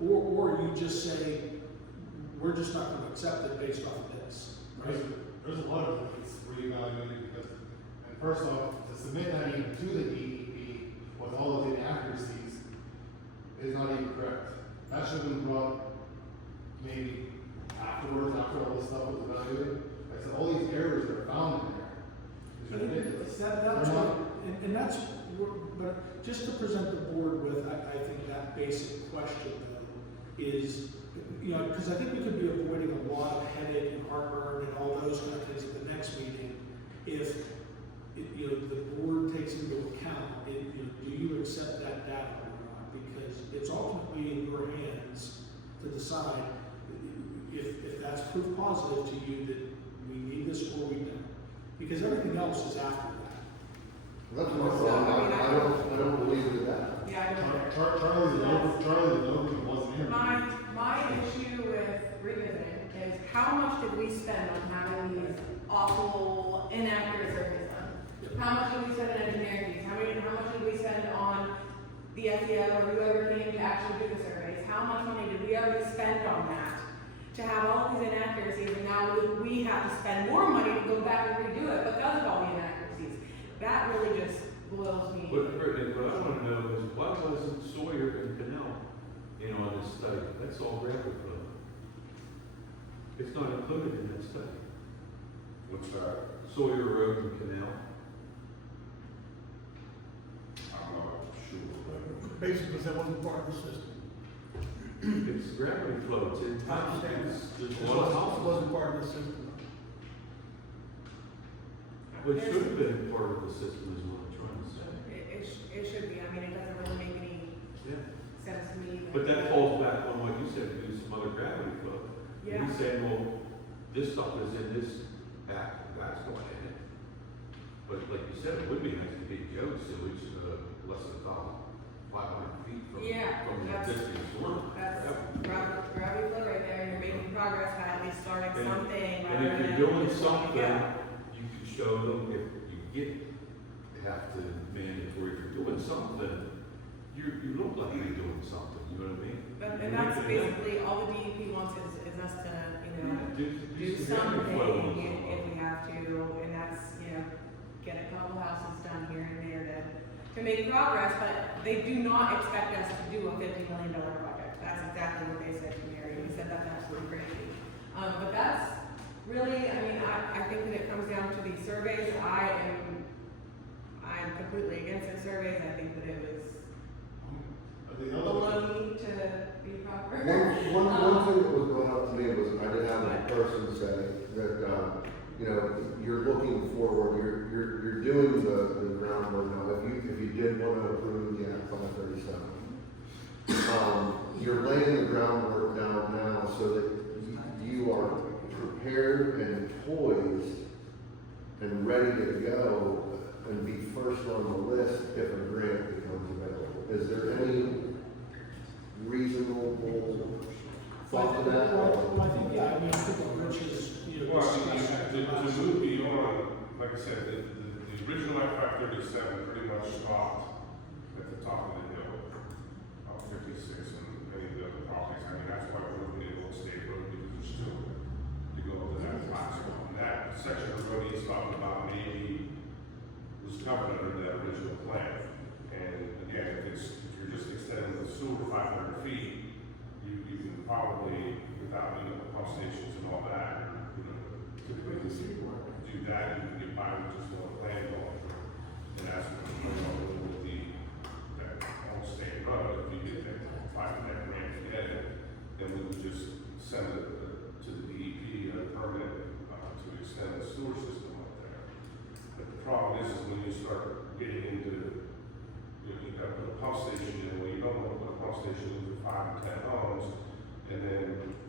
Or you just say, we're just not going to accept it based off of this, right? There's a lot of things reevaluated because, and first off, to submit that even to the DEP with all of the inaccuracies is not even correct. That should have been brought maybe afterwards, after all this stuff was evaluated. Like I said, all these errors that are found in there is ridiculous. But just to present the board with, I think that basic question though is, because I think we could be avoiding a lot of headache and heartburn and all those kind of things at the next meeting if, the board takes into account, do you accept that data or not? Because it's ultimately in your hands to decide if that's proof positive to you that we need this or we don't. Because everything else is after that. That's my thought. I don't believe in that. Yeah, I don't. Charlie the Dover wasn't here. My issue with revisiting is how much did we spend on having these awful inaccurate surveys done? How much did we spend on engineering fees? How much did we spend on the SEO or whoever came to actually do the surveys? How much money did we already spend on that to have all of these inaccuracies, and now we have to spend more money to go back and redo it because of all the inaccuracies? That really just blows me. But what I want to know is why wasn't Sawyer and Canal, on this study? That's all gravel flow. It's not included in that study. What's that? Sawyer Road and Canal. I'm not sure, but Basically, that wasn't part of the system. It's gravity flow. It's in I understand It's that. just It one wasn't house. part of the system. Which should have been part of the system is what I'm trying to say. It should be. It doesn't really make any Yeah. sense to me. But that falls back on what you said, do some other gravity flow. Yeah. You said, well, this stuff is in this pack, that's going in it. But like you said, it would be nice to get Joe's sewage, less than 500 feet from the that's existing sewer. gravity flow right there, and you're making progress by at least starting something. And if you're doing something, you can show them if you have to mandatory, if you're doing something, you look like you're doing something, you know what I mean? And that's basically, all the DEP wants is us to, do some something gravity flow on if we have to, and that's, get a couple houses done here and there to make progress, but they do not expect us to do a $50 million project. That's exactly what they said to Mary. He said that's absolutely crazy. But that's really, I think that it comes down to these surveys. I'm completely against the surveys. I think that it was baloney to be proper. One thing that was brought up to me was, I did have a person say that, you're looking forward, you're doing the groundwork now. If you did want to approve the Act 537, you're laying the groundwork down now so that you are prepared and poised and ready to go and be first on the list if a grant becomes available. Is there any reasonable thought to that? Well, I think, yeah, I mean, I think what Rich is, you know, Well, I mean, discussed to last- move beyond, like I said, the original F-537 pretty much stopped at the top of the hill, off 56 and many of the other properties. I mean, that's why we're looking at Old State Road, because there's still to go up to that platform. And that section of road he's talking about maybe was covered under that original plan. And again, if you're just extending the sewer 500 feet, you can probably, without, you know, the pump stations and all that, you know, typically do that, you can get by with just one plan going through. And that's what we're going with that whole state road. If you get that 500 grand to get it, then we would just send it to the DEP, permit, to extend the sewer system up there. But the problem is when you start getting into, you got to put a pump station in, well, you don't want to put a pump station in for 5 or 10 homes, and then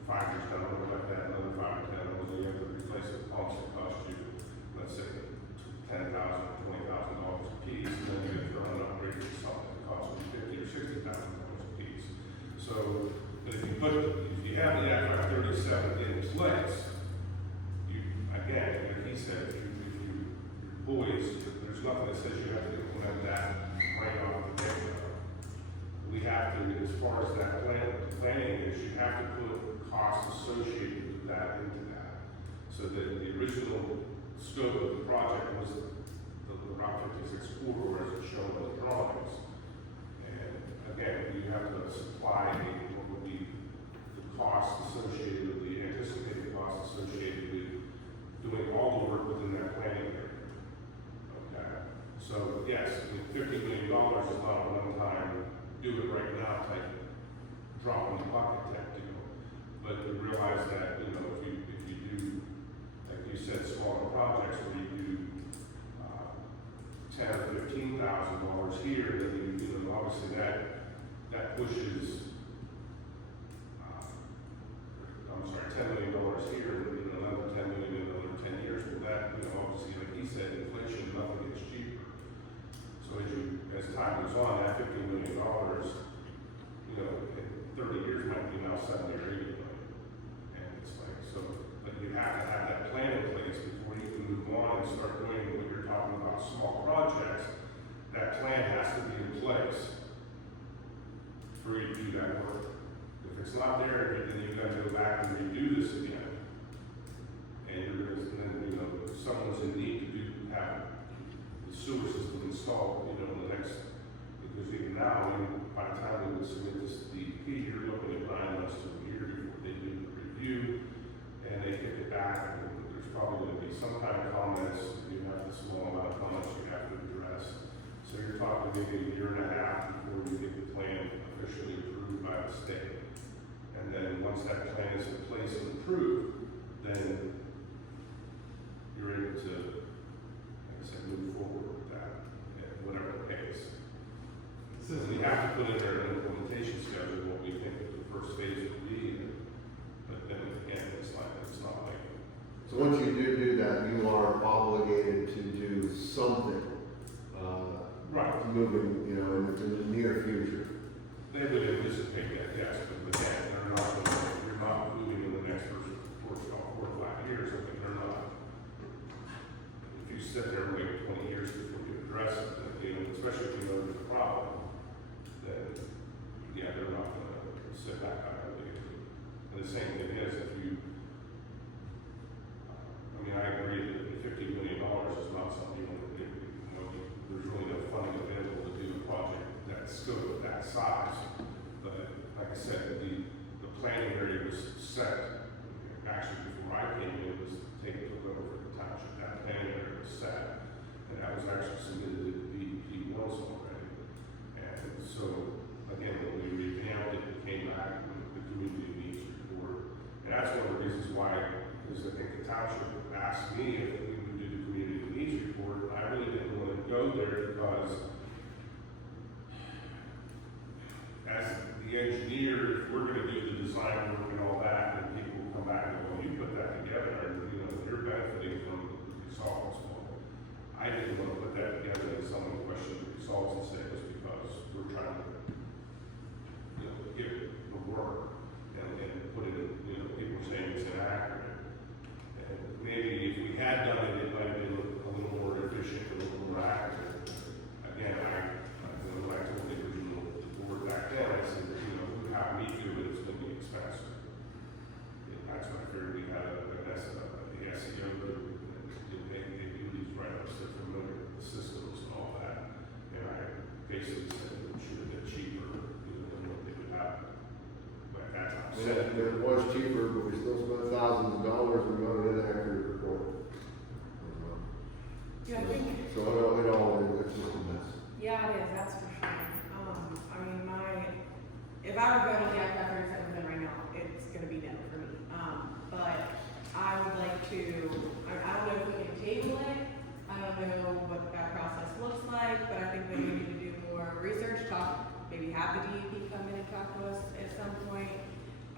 5 years down the road, like that, another 5 or 10 homes, and you have to replace the pumps that cost you, let's say, $10,000, $20,000 a piece, and then you get thrown an upgrade for something that costs you $50,000 or $60,000 a piece. So, but if you have the F-537 in place, you, again, like he said, if you boys, there's nothing that says you have to implement that right off the get-go. We have to, as far as that planning is, you have to put costs associated with that into that. So that the original scope of the project was the Route 56 corridor as it's shown in the drawings. And again, you have to supply what would be the costs associated with the anticipated costs associated with doing all the work within that planning area. Okay, so yes, $50 million is not a one-time, do it right now type drop in the bucket type deal. But you realize that, you know, if you do, like you said, smaller projects where you do $10,000 or $15,000 here, then you know, obviously that pushes, $10 million here, and another $10 million in another 10 years. Well, that, you know, obviously, like he said, inflation, nothing gets cheaper. So as time goes on, that $50 million, you know, in 30 years might be now 70 or 80 million. And it's like, so, but you have to have that plan in place before you can move on and start doing what you're talking about, small projects. That plan has to be in place for you to do that work. If it's not there, then you've got to go back and redo this again. And then, you know, someone's in need to have the sewer system installed, you know, in the next, because even now, by the time we would submit this to DEP, you're looking at 9 months to a year before they do the review, and they kick it back, and there's probably going to be some kind of comments, you have this small amount of comments you have to address. So you're talking maybe a year and a half before you get the plan officially approved by the state. And then once that plan is in place and approved, then you're able to, like I said, move forward with that at whatever pace. So we have to put in there an implementation schedule, what we think the first phase would be, but then again, it's not like. So once you do that, you are obligated to do something, Right. moving, you know, in the near future. They would anticipate that, yes, but again, you're not moving in the next 4 or 5 years, I mean, they're not. If you sit there and wait 20 years before you address it, then, you know, especially if you know there's a problem, then, yeah, they're not gonna sit back on it. And the same thing is, if you, I mean, I agree that $50 million is not something you want to do. You know, there's really no funding available to do a project that scope, that size. But like I said, the planning area was set, actually before I came in, it was took over for the township. That planning area was set, and that was actually submitted to the DEP once already. And so, again, when we revamped it, we came back with the community needs report. And that's one of the reasons why, because I think the township asked me if we would do the community needs report. I really didn't want to go there because as the engineer, if we're gonna do the design work and all that, and people will come back and go, well, you put that together, and, you know, you're benefiting from the consultants. Well, I didn't want to put that together, and someone questioned the consultants and said it was because we're trying to, you know, get the work and put it in it was cheaper, but we still spent thousands of dollars and got an inaccurate report. Yeah, I think, So it all is, it's just a mess. yeah, it is, that's for sure. I mean, if I were going to the Act 537 right now, it's gonna be no for me. But I would like to, I don't know if we can table it, I don't know what that process looks like, but I think that we need to do more research, maybe have the DEP come in and talk to us at some point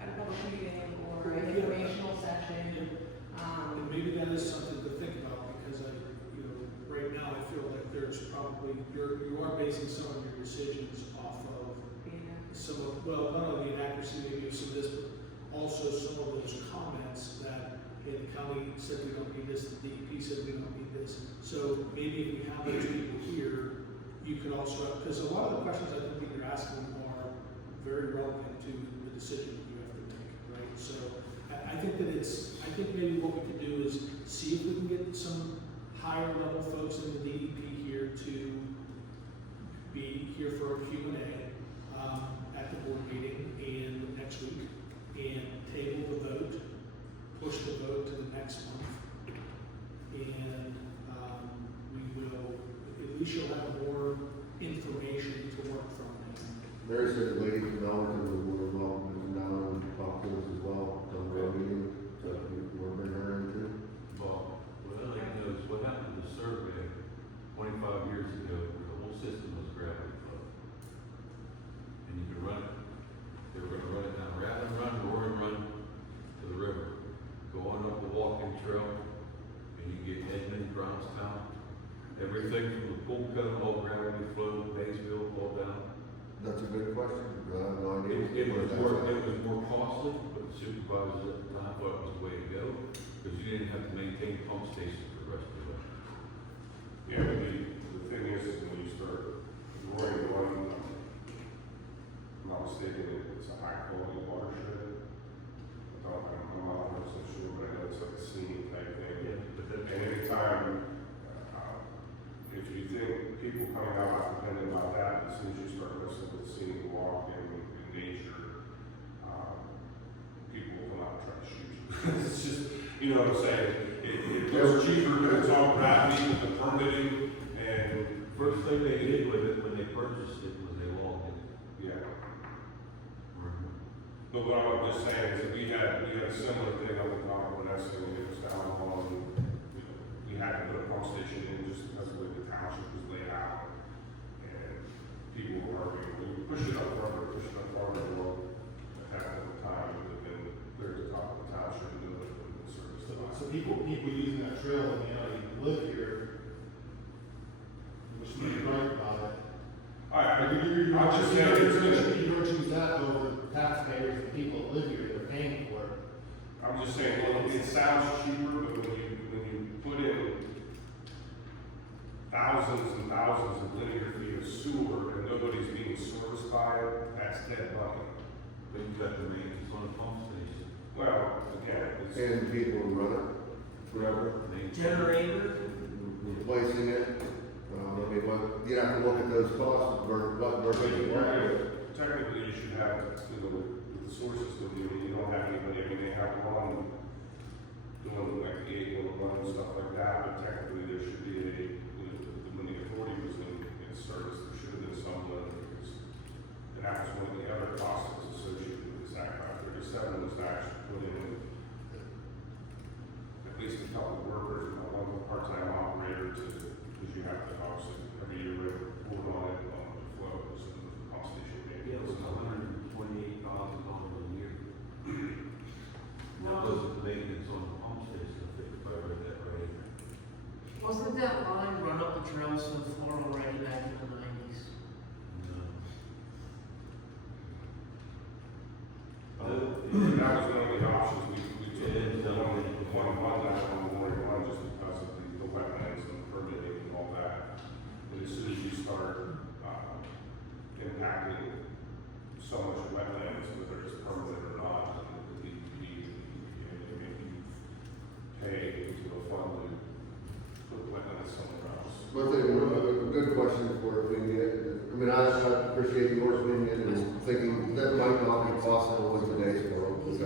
at a public meeting or an informational session. And maybe that is something to think about, because right now I feel like there's probably, you are basing some of your decisions off of some of, well, not only the inaccuracy maybe of some of this, but also some of those comments that, hey, the county said we don't need this, the DEP said we don't need this. So maybe if we have those people here, you could also, because a lot of the questions I think that you're asking are very relevant to the decision that you have to make, right? So I think that I think maybe what we could do is see if we can get some higher level folks in the DEP here to be here for a Q&A at the board meeting and next week, and table the vote, push the vote to the next month, and we will, at least you'll have more information to work from. Mary said the lady from Elmerton was involved in down and talked to us as well, on the meeting, so we're bringing her in too. Well, what I like to know is what happened to the survey 25 years ago, where the whole system was gravity flow. And you could run it, they were gonna run it down Rattling Run, Roaring Run to the river. Go on up the walking trail, and you get Edmond, Brownstown, everything from the pool cut, all gravity flow, Maysville, all down. That's a good question, because I have no idea. It was more costly, but the supervisors at the time thought it was the way to go, because you didn't have to maintain pump stations for the rest of the way. Yeah, the thing is when you start roaring one, I'm not mistaken, it's a high quality watershed. I'm not 100% sure, but I know it's like a scene type thing. But And anytime, if you think people coming out are dependent about that, as soon as you start listening to scenic walk and nature, people will come out and try to shoot you. It's just, you know what I'm saying? It's cheaper, it's all gravity, the permitting, and first thing they did with it when they purchased it was they logged it. yeah. But what I'm just saying is that we had a similar thing up in Vanessa, when it was down on, we had to put a pump station in just because of the way the township was laid out. And people were arguing, we would push it up farther, well, at that point in time, it would have been clear to the top of the township and do it with the service. So people using that trail, and you live here, which may be right about it. I'm just saying, You're gonna choose that over taxpayers and people that live here that are paying for it. I'm just saying, well, it sounds cheaper, but when you put in thousands and thousands of linear feet of sewer and nobody's being serviced by it, that's dead money. But you got the ranges on the pump station. Well, again, it's, And people who run it forever, Generator, replacing it. I mean, you have to look at those costs, what versus what. technically you should have, with the sewer system, you don't have anybody, I mean, they have one doing like the 811 and stuff like that, but technically there should be when the authority was in service, there should have been someone, because that was one of the other costs that was associated with this Act 537, was to actually put in at least a couple of workers, one part-time operator because you have to obviously every year report on it, on the flow, so the pump station maybe. Yeah, it was $128,000 a year. That was the maintenance on the pump station, if I read that right. wasn't that line run up the trail so far already back in the 90s? That was one of the options we took, one that one Memorial One, just because of the wetlands and the permitting and all that. But as soon as you start, impacting so much wetlands, whether it's permitted or not, then the DEP, make you pay into a fund to put wetlands somewhere else. But a good question for if we can get, I mean, I appreciate your opinion and thinking that might not be possible in today's world, because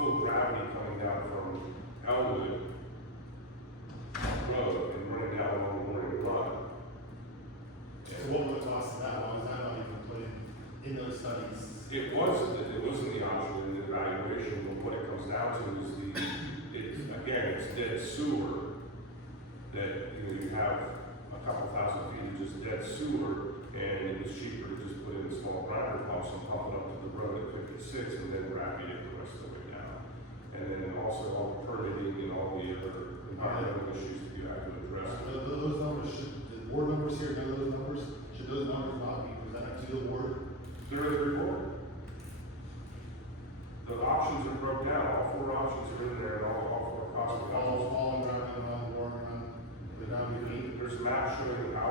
full gravity coming down from Elwood Road and running down along Memorial Run. So what would the cost of that one? Is that not even put in those studies? It wasn't the option in the evaluation, but what it comes down to is it's dead sewer that, you have a couple thousand feet of just dead sewer, and it was cheaper to just put in small grinder pumps and pump it up to the road at 56 and then gravity it the rest of the way down. And then also all the permitting and all the other environmental issues that you have to address. Those numbers, the board members here know those numbers? Should those numbers not be presented to the board? There is a report. The options are broke down, all four options are in there, and all four costs are costs. All around the board, the ground beneath. There's a map showing how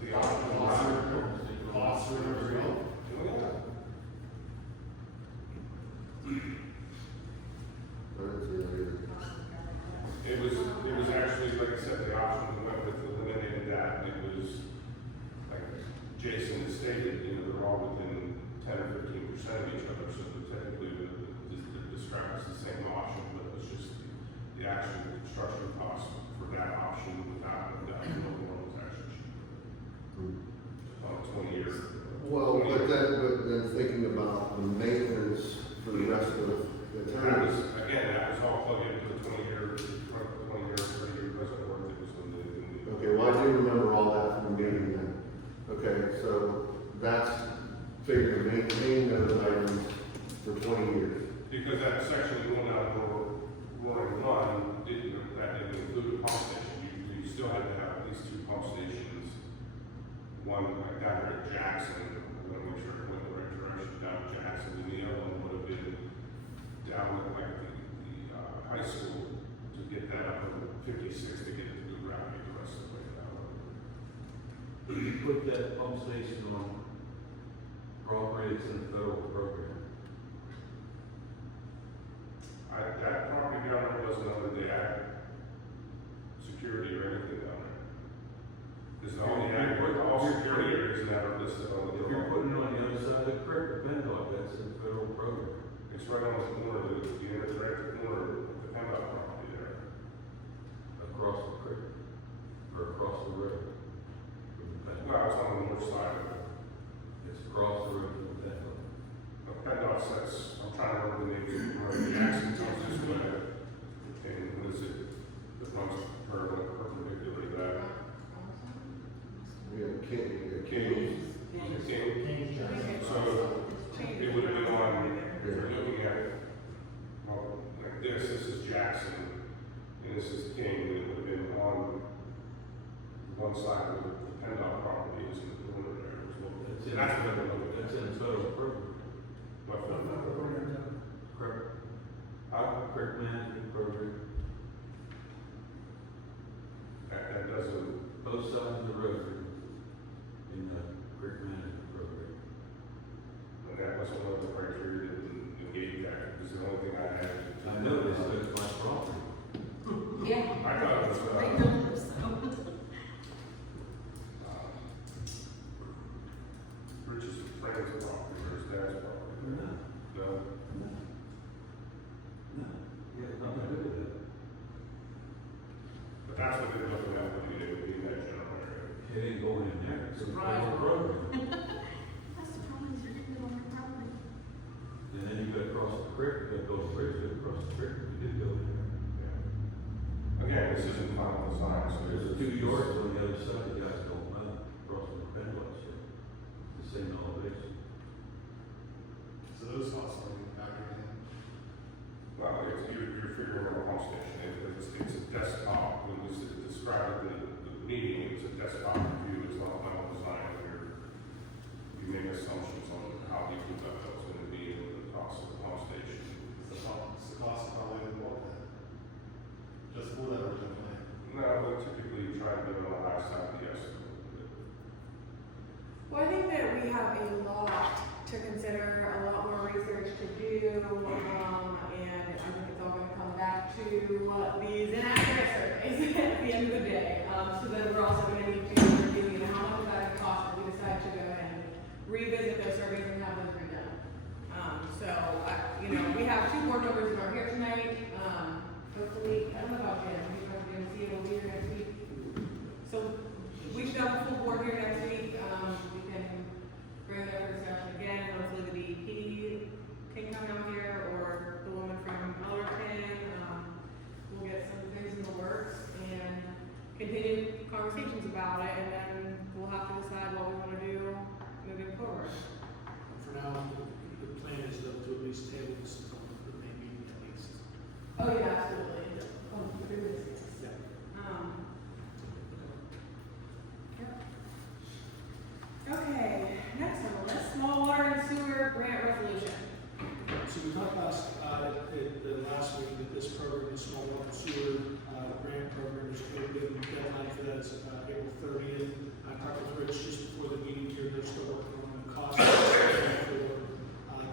the options are. Costs or whatever, well. It was actually, like I said, the option we went with eliminated that, it was, like Jason stated, they're all within 10 or 15% of each other, so technically the described as the same option, but it was just the actual construction cost for that option without that, one was actually cheaper. 20 years. Well, but then thinking about the maintenance for the rest of the That time. was, again, that was all plugged into the 30-year, 30-year present work that was in the. Okay, well, I do remember all that from the meeting then. Okay, so that's figuring to maintain those items for 20 years. Because that section going out of Roaring Run didn't include a pump station. You still had to have at least two pump stations. One like down here at Jackson, I'm gonna make sure it went the right direction down at Jackson, and the other one would have been down at like the high school to get that up to 56 to get it to the gravity the rest of the way down. If you put that pump station on property, it's in the federal program. That property down there wasn't under the ag security or anything down there. Because all security areas never listed on the. If you're putting it on the other side of the creek, depend on that's in the federal program. It's right on the corner, the right at the corner of the PennDOT property there. Across the creek, or across the road. From the PennDOT. Well, it's on the north side of it. It's across the road from the PennDOT. The PennDOT says, I'm trying to remember the name, where the accident comes this way. And what is it? The most perpendicular to that. Yeah, King. King. So, it would have been on, if you're looking at, well, like this is Jackson, and this is King, and it would have been on one side of the PennDOT property is in the corner there as well. That's what I'm looking at. That's in the federal program. But, Creek, creek management program, that doesn't, both sides of the road are in the creek management program. and that was one of the criteria that negate that, because the only thing I had. I know this, but it's my property. Yeah. I thought it was, They don't live so. Rich's friend's property, or his dad's property. No, No, no, yeah, nothing to do with that. but that's what they're looking at, when they would be that general area. It ain't going in there, it's a federal program. That's the problem, is you're getting it on your property. And then you go across the creek, you go across the creek, you did go in there. Again, this isn't final design, so There's there's 2 yards on the other side, you guys don't know, across the PennDOT, so the same elevation. So those costs are being factored in. Well, you're figuring out a pump station, it's a desktop, when we described it in the meeting, it's a desktop review, it's not final design, where you make assumptions on how the conduct is gonna be, and the cost of the pump station. It's the cost of probably the more than, just for that original plan. No, but typically you try to do it on the high side of the estimate. Well, I think that we have a lot to consider, a lot more research to do, and I think it's all gonna come back to these inaccurate surveys at the end of the day. So then we're also gonna need to review, how much is that gonna cost if we decide to go ahead and revisit those surveys and have those redone. So, we have 2 board members in our we talked last, at the last meeting that this program, the small water sewer, grant program is open, deadline for that is, April 30th. I talked with Rich just before the meeting here, they're still working on the cost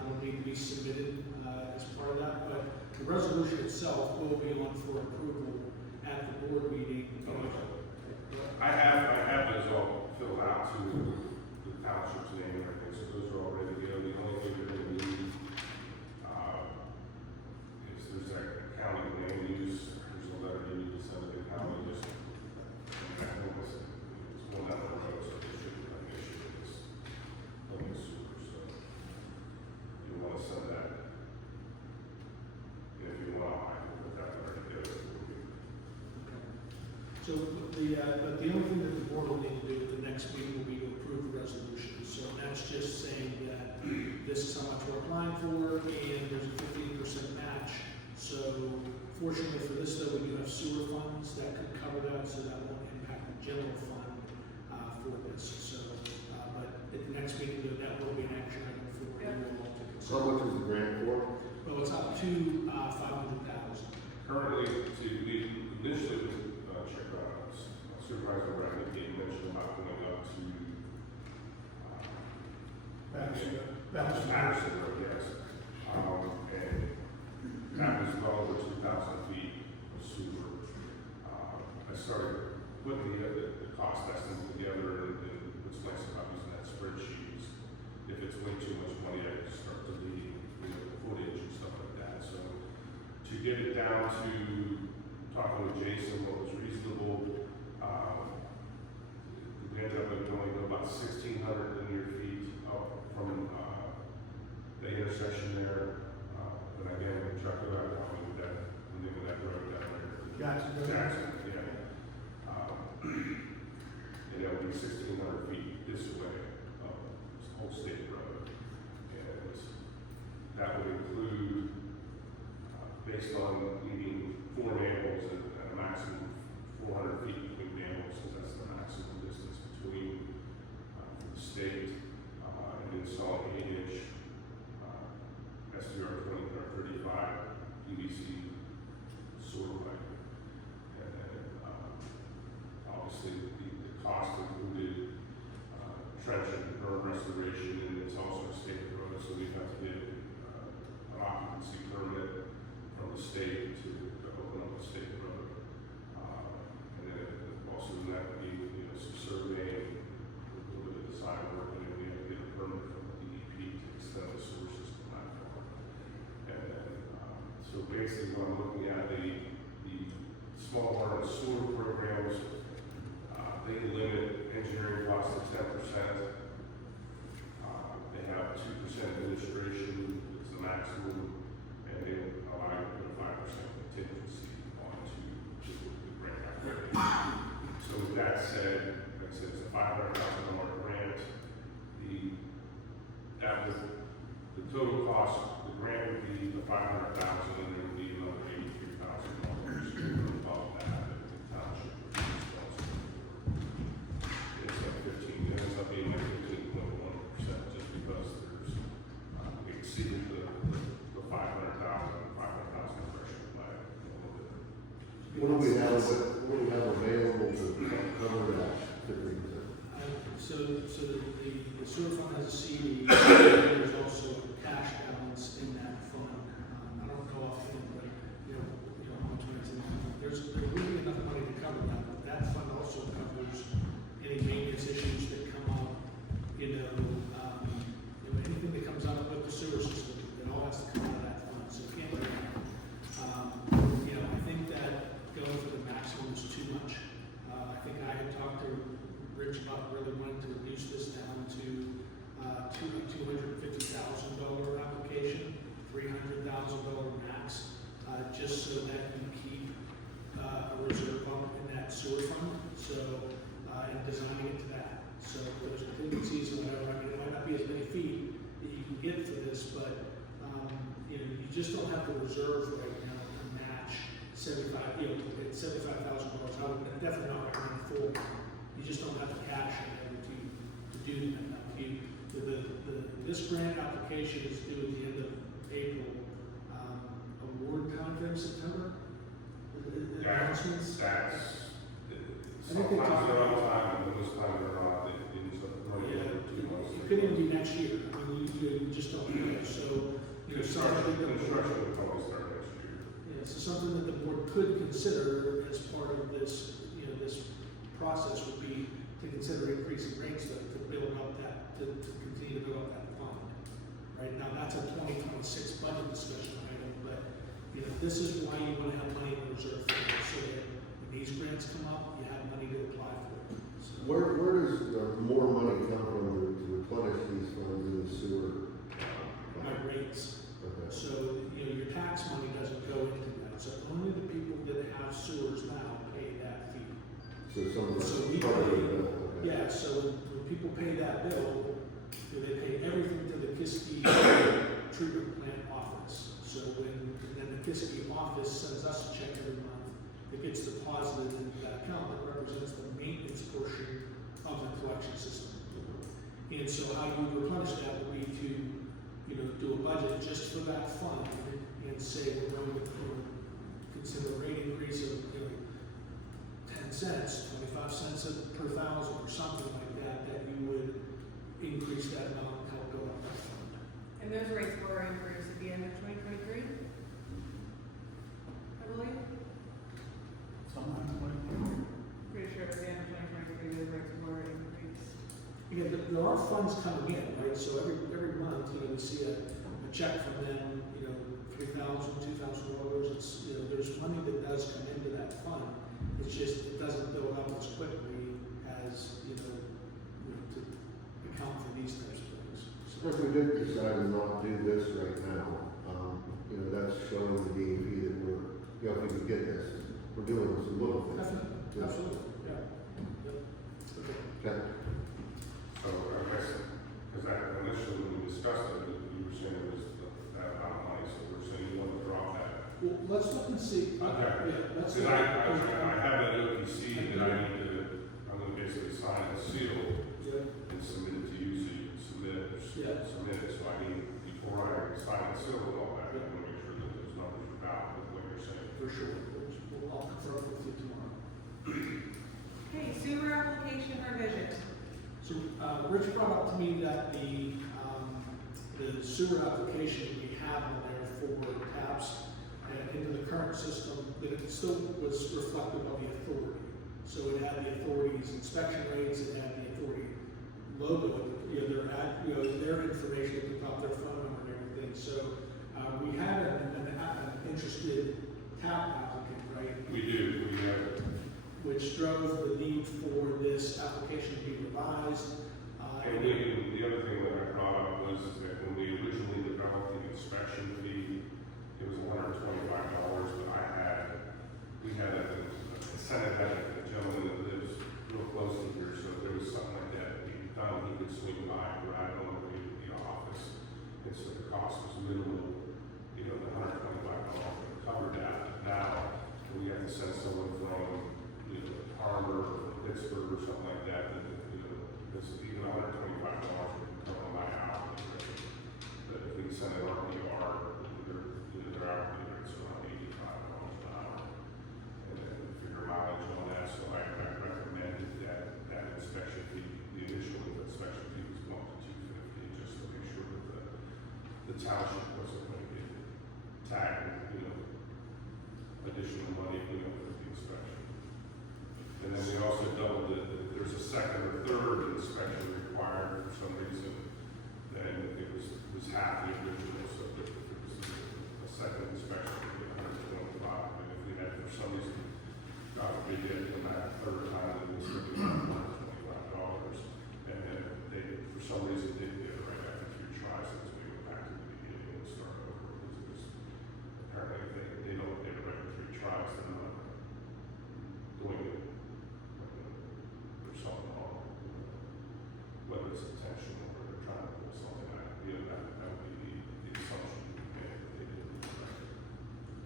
will need to be submitted, as part of that, but the resolution itself will be on for approval at the board meeting. I have those all filled out to the township's name and everything, so those are all ready to go. The only thing you're gonna need, is there's that county land use, there's a letter you need to send to the county, just, I know it's going down the road, so there shouldn't be an issue with this, on the sewer, so you wanna send that. If you want, I can put that letter together. So but the only thing that the board will need to do at the next meeting will be to approve the resolution. So that's just saying that this is how much we're applying for, and there's a 15% match. So fortunately for this though, we do have sewer funds that could cover that, so that won't impact the general fund, for this. So, but at the next meeting, that will be an action item for you all to consider. How much is the grant for? Well, it's up to, 500,000. Currently, we initially was Supervisor Bradley mentioned about going up to Patterson Road, yes. And that was well over 2,000 feet of sewer. I started putting the cost estimate together, and what's nice about using that spreadsheet is if it's way too much money, I can start deleting, the footage and stuff like that. So to get it down to talking with Jason, what was reasonable, we ended up going to about 1,600 linear feet up from the intersection there. But again, we trucked it out down with that, when that road down there. Jackson. Yeah. And that would be 1,600 feet this way, whole state road. And that would include, based on needing 4 manholes and a maximum 400 feet between manholes, because that's the maximum distance between the state and installing 8-inch SDR 20 or 35 PVC sewer pipe. And then obviously the cost included trench and berm restoration, and it's also a state road, so we have to get an occupancy permit from the state to open up the state road. And then also that would be, some surveying, a little bit of design work, and then we have to get a permit from the DEP to extend the sewer system that far. And then, so basically what I'm looking at, the small water and sewer programs, they limit engineering costs to 10%. They have 2% administration, it's the maximum, and they allow you to put a 5% contingency onto the grant activity. So with that said, like I said, it's a $500,000 grant. The total cost, the grant would be the $500,000, and there would be another $83,000 above that the township would be responsible for. It's like 15, it ends up being like 15.1%, just because we exceeded the 500,000 threshold by a little bit. What do we have available to cover that 15%? So the sewer fund has a CD, there's also a cash balance in that fund. I don't know offhand, but, how much money's in that fund. There's really enough money to cover that, but that fund also covers any maintenance issues that come up, anything that comes up with the sewer system, it all has to come out of that fund, so it can't be that. I think that going for the maximum is too much. I think I had talked to Rich about really wanting to reduce this down to a $250,000 application, $300,000 max, just so that you keep a reserve pump in that sewer fund. So, and designing it to that. So if there's contingencies or whatever, it might not be as many feet that you can get for this, but you just don't have the reserve right now to match $75,000. I would definitely not recommend full. You just don't have the cash in there to do that. This grant application is due at the end of April timeframe, September? That's, Announcements? sometimes they're on time, and most times they're not, it ends up running Yeah, over 2 months. it could even be next year, I mean, you just don't know, so, you know, something that Construction will probably start next year. yeah, so something that the board could consider as part of this, you know, this process would be to consider increasing rates to build up that, to continue to build up that fund. Right now, that's a 2026 budget discussion item, but, you know, this is why you want to have money in the reserve fund, so that when these grants come up, you have money to apply for. So, Where does more money come from to replenish these funds in the sewer? by rates. Okay. So, you know, your tax money doesn't go into that, so only the people that have sewers now pay that fee. So some of So we the part of pay- the bill, okay. Yeah, so when people pay that bill, they pay everything to the Kiski treatment plant office. So and then the Kiski office sends us a check every month that gets deposited into that account that represents the maintenance portion of the collection system. And so how you replenish that would be to, you know, do a budget just for that fund and say we're going to consider a rate increase of, you know, 10 cents, 25 cents per thousand or something like that, that you would increase that amount and help go up that fund. And those rates were increased at the end of 2023, I believe. Pretty sure at the end of 2023, those rates were increased. Again, there are funds coming in, right, so every month, you know, we see a check from them, you know, $3,000, $2,000, it's, you know, there's money that does come into that fund, it's just, it doesn't build up as quickly as, you know, to account for these types of things. So if we did decide to not do this right now, you know, that's showing the DEP that we're, you know, if we could get this, we're doing some little things. Definitely, absolutely, yeah. Yep. Okay. Okay. So I guess, because that initially when we discussed it, you were saying it was that amount of money, so we're saying you want to drop that. Well, let's look and see. Okay. Yeah, let's. Because I have that OPC that I need to, I'm gonna basically sign a seal Yeah. and submit it to you, so you can submit it, Yeah. submit it, so I need, before I sign the seal and all that, I want to make sure that those numbers are valid with what you're saying. For sure, I'll confirm with you tomorrow. Okay, sewer application revision. So, Rich brought up to me that the sewer application we have on there for taps and into the current system, that it still was reflective of the authority. So it had the authority's inspection rates, it had the authority logo, you know, their information at the top, their phone number and everything. So, we had an interested tap applicant, right? We do, we have, Which drove the need for this application to be revised. and the other thing that I brought up was that when we originally developed the inspection fee, it was $125, but we had a Senate had a gentleman that lives real close to here, so if there was something like that being done, he could swing by, ride on the office, and so the cost was minimal, you know, the $125 covered that. Now, we have to send someone from, you know, Harvard or Pittsburgh or something like that, and, you know, this, even $125 would come on my hourly rate. But if we send an RPR, their hourly rates are around $85 an hour. And then figure mileage on that, so I recommended that inspection fee, the initial inspection fee was $1 to $250, just to make sure that the township wasn't going to get tagged, you know, additional money, you know, for the inspection. And then we also doubled it, if there's a second or third inspection required for some reason, then it was half the original, so if it was a second inspection, it would be $125, and if we had for some reason, God forbid, they had to come back a third time, it was $125, and then they, for some reason, they did it right after 3 tries, so we went back to the beginning and started over, because apparently if they don't get it right after 3 tries, they're not doing it, there's something wrong, whether it's intentional or they're trying to pull something out, you know, that would be the assumption we made, that they didn't do it right.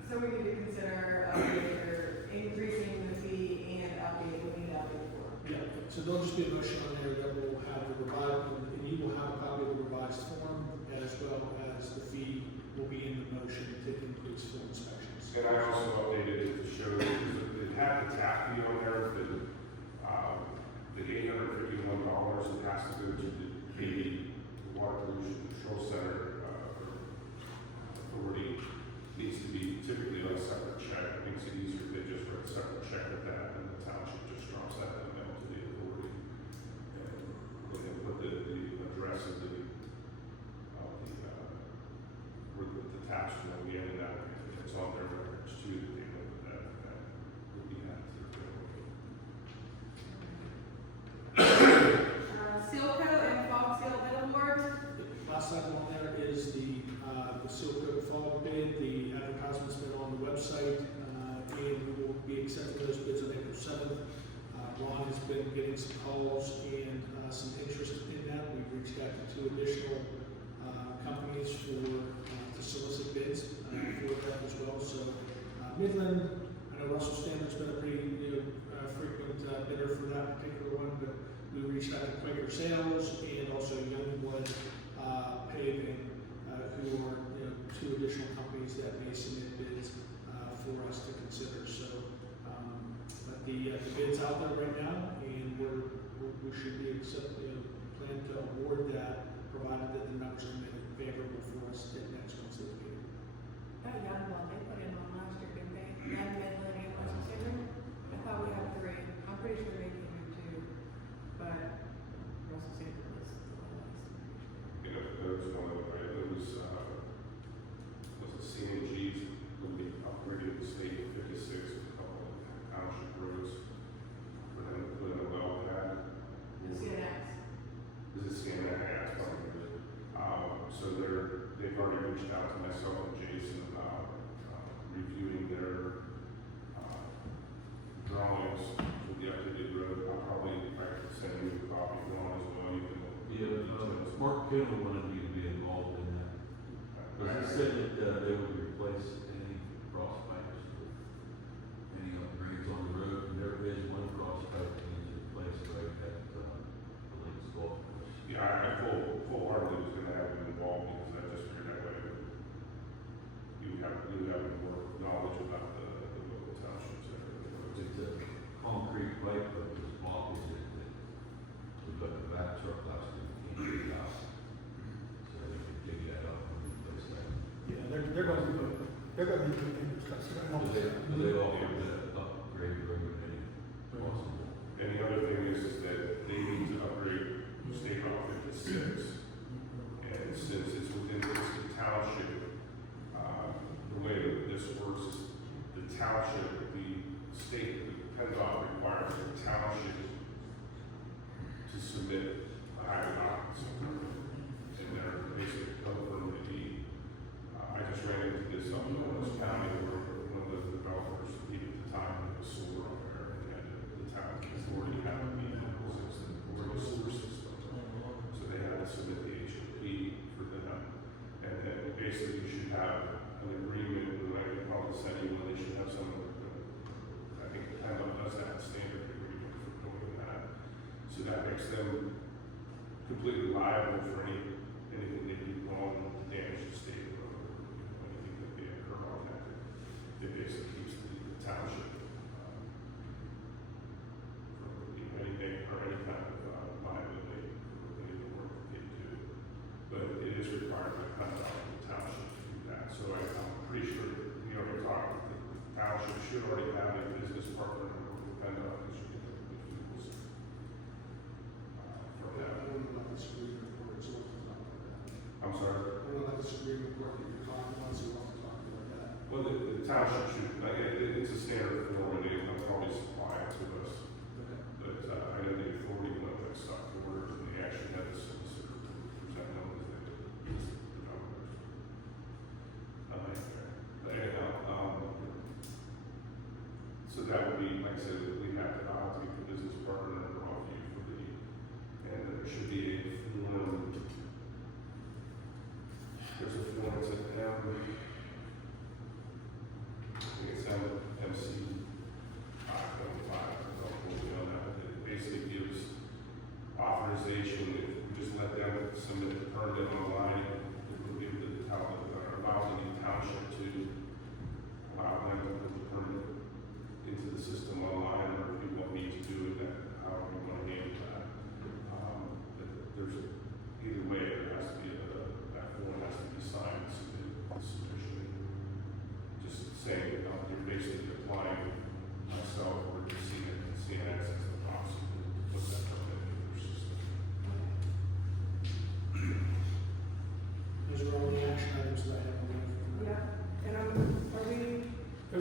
So we need to consider either increasing the fee and updating, we need to update for. Yeah, so there'll just be a motion on there that will have the revised, and you will have a copy of the revised form, as well as the fee will be in the motion to increase full inspections. And I also updated it to show, because it had the tap fee on there, the $851, it has to go to the KD, the Water Pollution Control Center, authority, needs to be typically on a separate check. It makes it easier if they just write a separate check with that, and the township just drops that in the mail to the authority. And then put the address of where the taps will be in that, it's on their records too, that they know that would be added to the bill. Seal coat and fog seal billboards. Last item on there is the seal coat fog bid. The advertisement's been on the website, and we will be accepting those bids on April 7th. Ron has been getting some calls and some interest in that. We've reached out to 2 additional companies to solicit bids for that as well. So Midland, I know Russell Standard's been a pretty frequent bidder for that particular one, but we reached out to Quaker Sales and also Youngwood Paving, who are 2 additional companies that may submit bids for us to consider. So, but the bid's out there right now, and we should be plan to award that, provided that the numbers are made favorable for us at next month's meeting. That young one, they put in on last year, didn't they? Young, Midland, and Russell Standard? I thought we had 3. I'm pretty sure they came in 2, but Russell Standard was the lowest. There was one of them, right? It was a CNG's, when we upgraded the state 56, a couple of township roads, for them to put in a well pad. CNX. This is CNX, yeah, it's probably good. So they've already reached out to myself and Jason about reviewing their drawings for the updated road. I'll probably, if I could send you a copy of Ron as well, you can. Mark Kittle wanted me to be involved in that. Because he said that they would replace any cross pipes, any upgrades on the road, and there is one cross pipe that needs replaced right at the Links Golf Course. Yeah, I full-heartedly was gonna have him involved, because I just figured that way you have more knowledge about the local townships and everything. It's a concrete pipe, but there's blockage in it. We got the back truck last week, can't get it out. So they can dig that up and replace that. Yeah, they're gonna be doing infrastructure. Do they offer the upgrade road any possible? And the other thing is that they need to upgrade State Route 56. And since it's within the township, the way that this works is the township, the state, the PennDOT requires the township to submit a highway occupancy permit. And they're basically confirmed to be, I just ran into this up in Orange County where one of the developers, he at the time, was solar on there, and the town authority had to be since the sewer system. So they had to submit the HOP for them. And then basically you should have an agreement with, I can probably send you one, they should have some, I think the PennDOT does have a standard agreement for doing that. So that makes them completely liable for anything they do wrong to damage the state road, or anything that they occur on that. It basically keeps the township from anything or any kind of liability for any work that they do. But it is required by PennDOT of the township to do that. So I'm pretty sure we already talked that the township should already have a business partner with PennDOT that should get the fuels from I that. don't know about this agreement report, so we'll talk about that. I'm sorry? I don't know about this agreement report that you're talking about, so we'll have to talk about that. Well, the township should, like, it's a standard form, and they'll probably supply it to us. Okay. But I know the authority went with stock orders, and they actually had the solicitor present them as the developers. But anyhow, so that would be, like I said, we have to, I'll have to get the business partner off you for the, and there should be a form. There's a form that's at I think it's MC 5.5, I'll quote you on that, but it basically gives authorization, if we just let them submit the permit online, it would give the town, allows the township to allow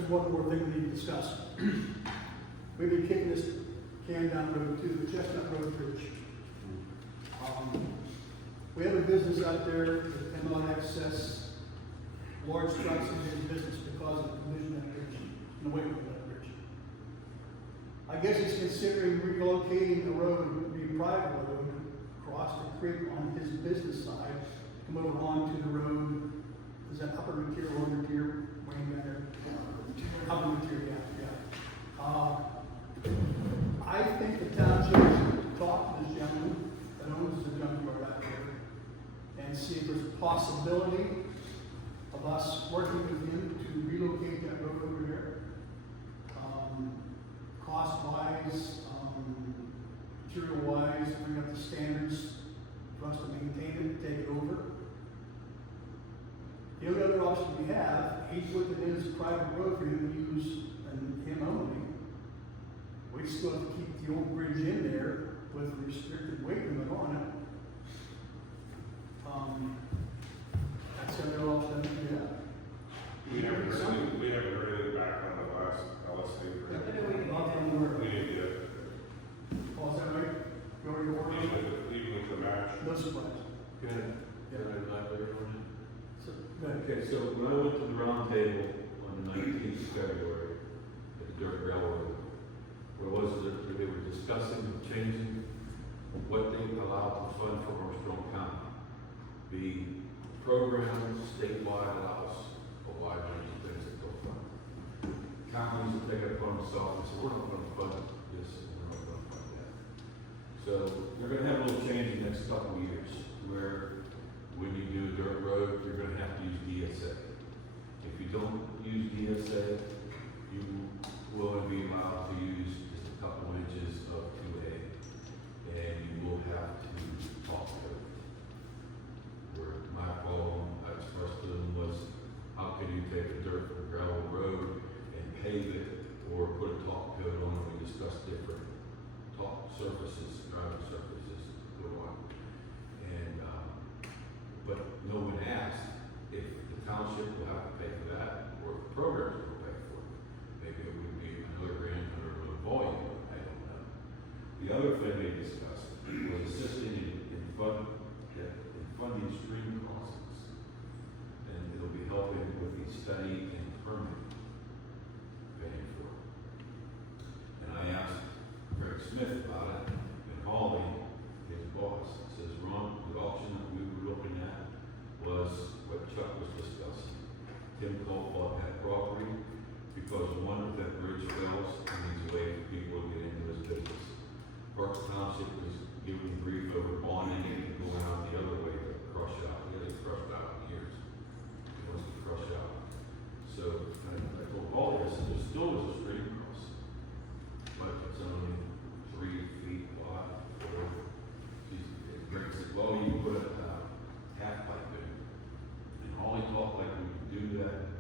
there's one more thing we need to discuss. We've been kicking this can down the road to the Chestnut Road Bridge. We have a business out there that cannot access large trucks into business because of the condition of that bridge, and the weight of that bridge. I guess he's considering relocating the road, the private road, across the creek on his business side, come over onto the road. Is that upper material, lower material, Wayne down there? Upper material, yeah. I think the township should talk to this gentleman that owns the junkyard out there and see if there's a possibility of us working with him to relocate that road over there. Cost-wise, material-wise, bring up the standards for us to maintain it, take it over. The only other option we have, he put it in as a private road for him to use and him only. We still have to keep the old bridge in there with a restricted weight limit on it. That's the other option we have. We haven't heard anything back on the last LSA. Not on the word. We didn't get, Oh, is that right? You already ordered it? even with the match. No surprise. Can I elaborate on it? So, go ahead. Okay, so when I went to the round table on the 19th of February at the Dirt Railroad, where was it, they were discussing changing what they allowed to fund for Armstrong County. The program statewide allows a wide range of things that go fund. Counties will take it upon themselves and say, we're not going to fund this, and we're not going to fund that. So they're going to have a little change in the next couple of years, where when you do a dirt road, you're going to have to use DSA. If you don't use DSA, you will only be allowed to use just a couple inches of 2A, and you will have to talk to it. Where my problem I expressed to them was, how can you take a dirt or gravel road and pave it, or put a top coat on it? We discussed different top surfaces, driving surfaces to put on. And, but no one asked if the township will have to pay for that, or if the programs will pay for it. Maybe it would be another grant under another volume, I don't know. The other thing they discussed was assisting in funding stream crossings. And it'll be helping with the study and permit paying for it. And I asked Greg Smith about it, and Holly, his boss, says, Ron, the option that we were looking at was what Chuck was discussing. Tim Cole bought that property because one, if that bridge fails, it needs a way for people to get into his business. Parks Township was giving grief over bonding it and going out the other way to crush out. He hasn't crushed out in years. He wants to crush out. So I told Holly, I said, there still is a stream crossing, but it's only 3 feet wide. Greg said, well, you put a half pipe in. And Holly talked like we could do that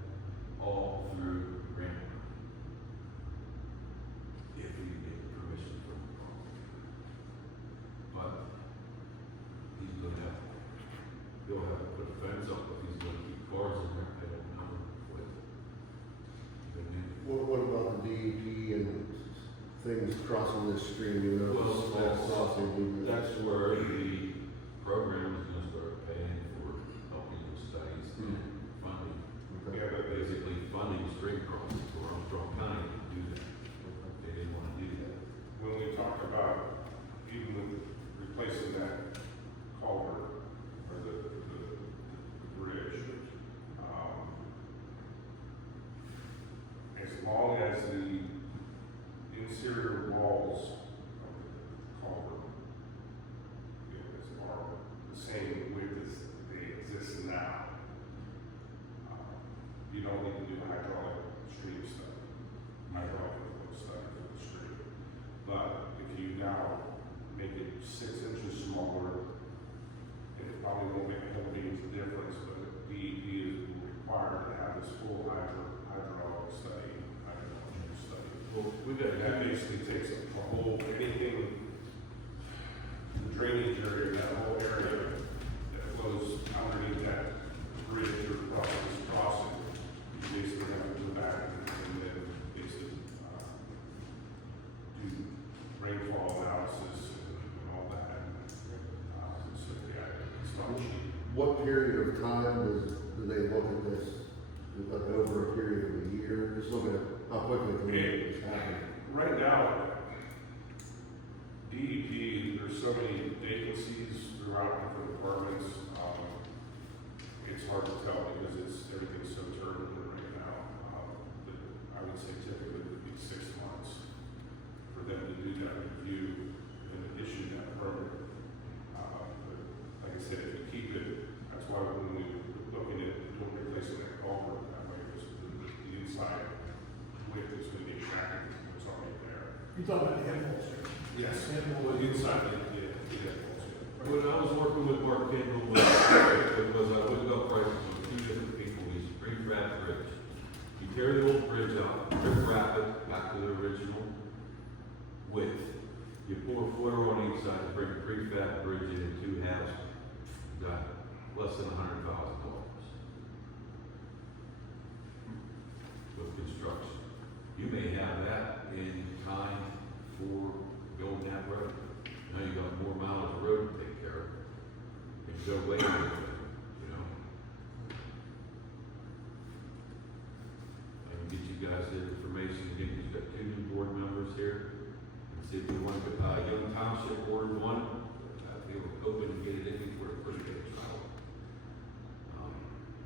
all through grant money. If we get permission from the property. But he's gonna have, he'll have to put a fence up, but he's gonna keep cars in there, I don't know what. What about the DEP and things crossing this stream, you know? Well, small crossing? that's where the program is gonna start paying for helping with studies and funding. Yeah, but Basically funding stream crossings for Armstrong County to do that. They didn't wanna do that. when we talk about even with replacing that culvert or the bridge, as long as the interior walls of the culvert are the same width as they exist now, you don't need to do hydraulic stream study, hydraulic flow study for the stream. But if you now make it 6 inches smaller, it probably won't make a whole huge difference, but the DEP is required to have this full hydraulic study, hydrological study. Well, we've got That basically takes a whole, anything, the drainage area, that whole area that flows underneath that bridge or across this crossing, you basically have to go back and What period of time do they look at this? Is it like over a period of a year? Just looking at how quickly can we make this happen? Right now, DEP, there's so many vacancies throughout different departments, it's hard to tell because everything's so turbulent right now. But I would say typically it would be 6 months for them to do that review and issue that permit. But like I said, if you keep it, that's why when we were looking at replacing that culvert, that way the inside width is going to be exactly what's already there. You talk about the head walls, sir? Yes. Head Well, walls. the inside, yeah. When I was working with Mark Kendall, it was, I would go prices on 2 different people, he's prefab bridge. You tear the old bridge out, wrap it back to the original width. You pour a footer on each side to bring a prefab bridge in 2 halves, you got less than $100,000 with construction. You may have that in time for building that road. Now you got more miles of road to take care of. And go later, you know. I can get you guys the information, again, you've got 2 new board members here. And see if you want to, Young Township Ward 1, I feel open to get it in before the first day of trial.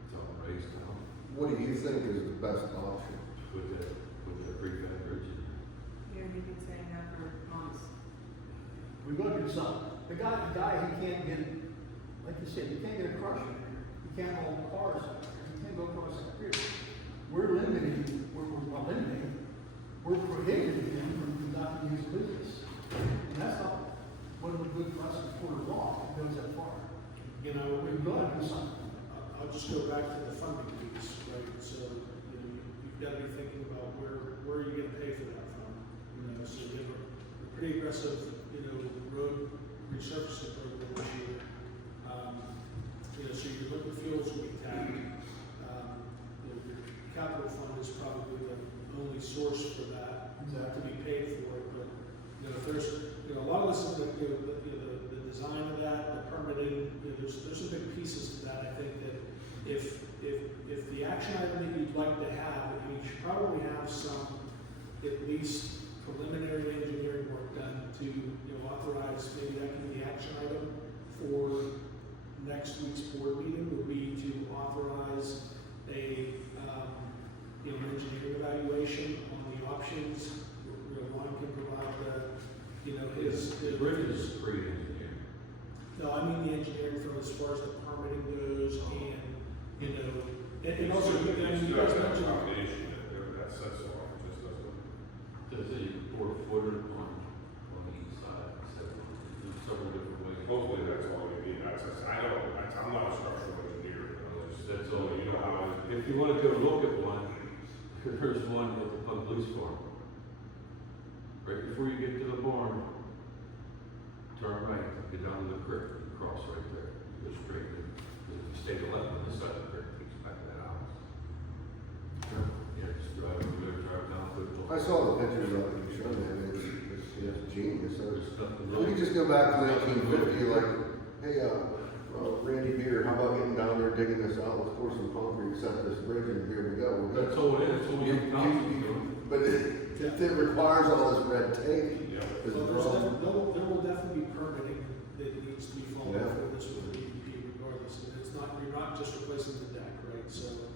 It's all raised now, What do you think is the best option? with the prefab bridge. Yeah, we've been saying that for months. We gotta do something. The guy, he can't get, like you said, you can't get a crusher in here. You can't haul cars out there. You can't go across that bridge. We're limiting, we're not limiting, we're prohibiting him from conducting his business. And that's not what would be good for us for the law, if it goes that far. You know, We've gotta do something. I'll just go back to the funding piece, right? So, you know, you've got to be thinking about where are you going to pay for that from? You know, so we have a pretty aggressive, you know, road resurfacing program this year. You know, so your liquid fuels will be tapped. You know, your capital fund is probably the only source for that to be paid for. But, you know, if there's, you know, a lot of this is the, you know, the design of that, the permitting, you know, there's some big pieces to that. I think that if the action item that you'd like to have, you should probably have some, at least preliminary engineering work done to, you know, authorize, maybe that can be the action item for next week's board meeting, would be to authorize a, you know, an engineering evaluation on the options. You know, Ron can provide the, you know, his. The bridge is pre-engineered. No, I mean the engineering from as far as the permitting goes and, you know, and also, you guys mentioned. Foundation, that sets off, it just doesn't. Does it, you can pour a footer on each side, so there's several different ways. Hopefully that's all we need, I'm not a structural engineer, That's all, you know, if you wanna go look at one, there's one at the police farm. Right before you get to the barn, turn right, get down to the creek, and cross right there, go straight to, stay to left on this side of the creek, takes you back to that house. Yeah, just drive over there, drive down to the. I saw the pictures of it you showed me, I mean, it's genius. There's nothing. We could just go back to 1950, like, hey, Randy Beer, how about getting down there digging this out, let's pour some concrete, set this bridge, and here we go. We're That's good. all it is, that's all you can. But it requires all this red tape. Yeah. Is the Well, problem. there will definitely be permitting that needs to be followed Yeah. for this with the DEP regardless. And it's not, you're not just replacing the deck, right? So,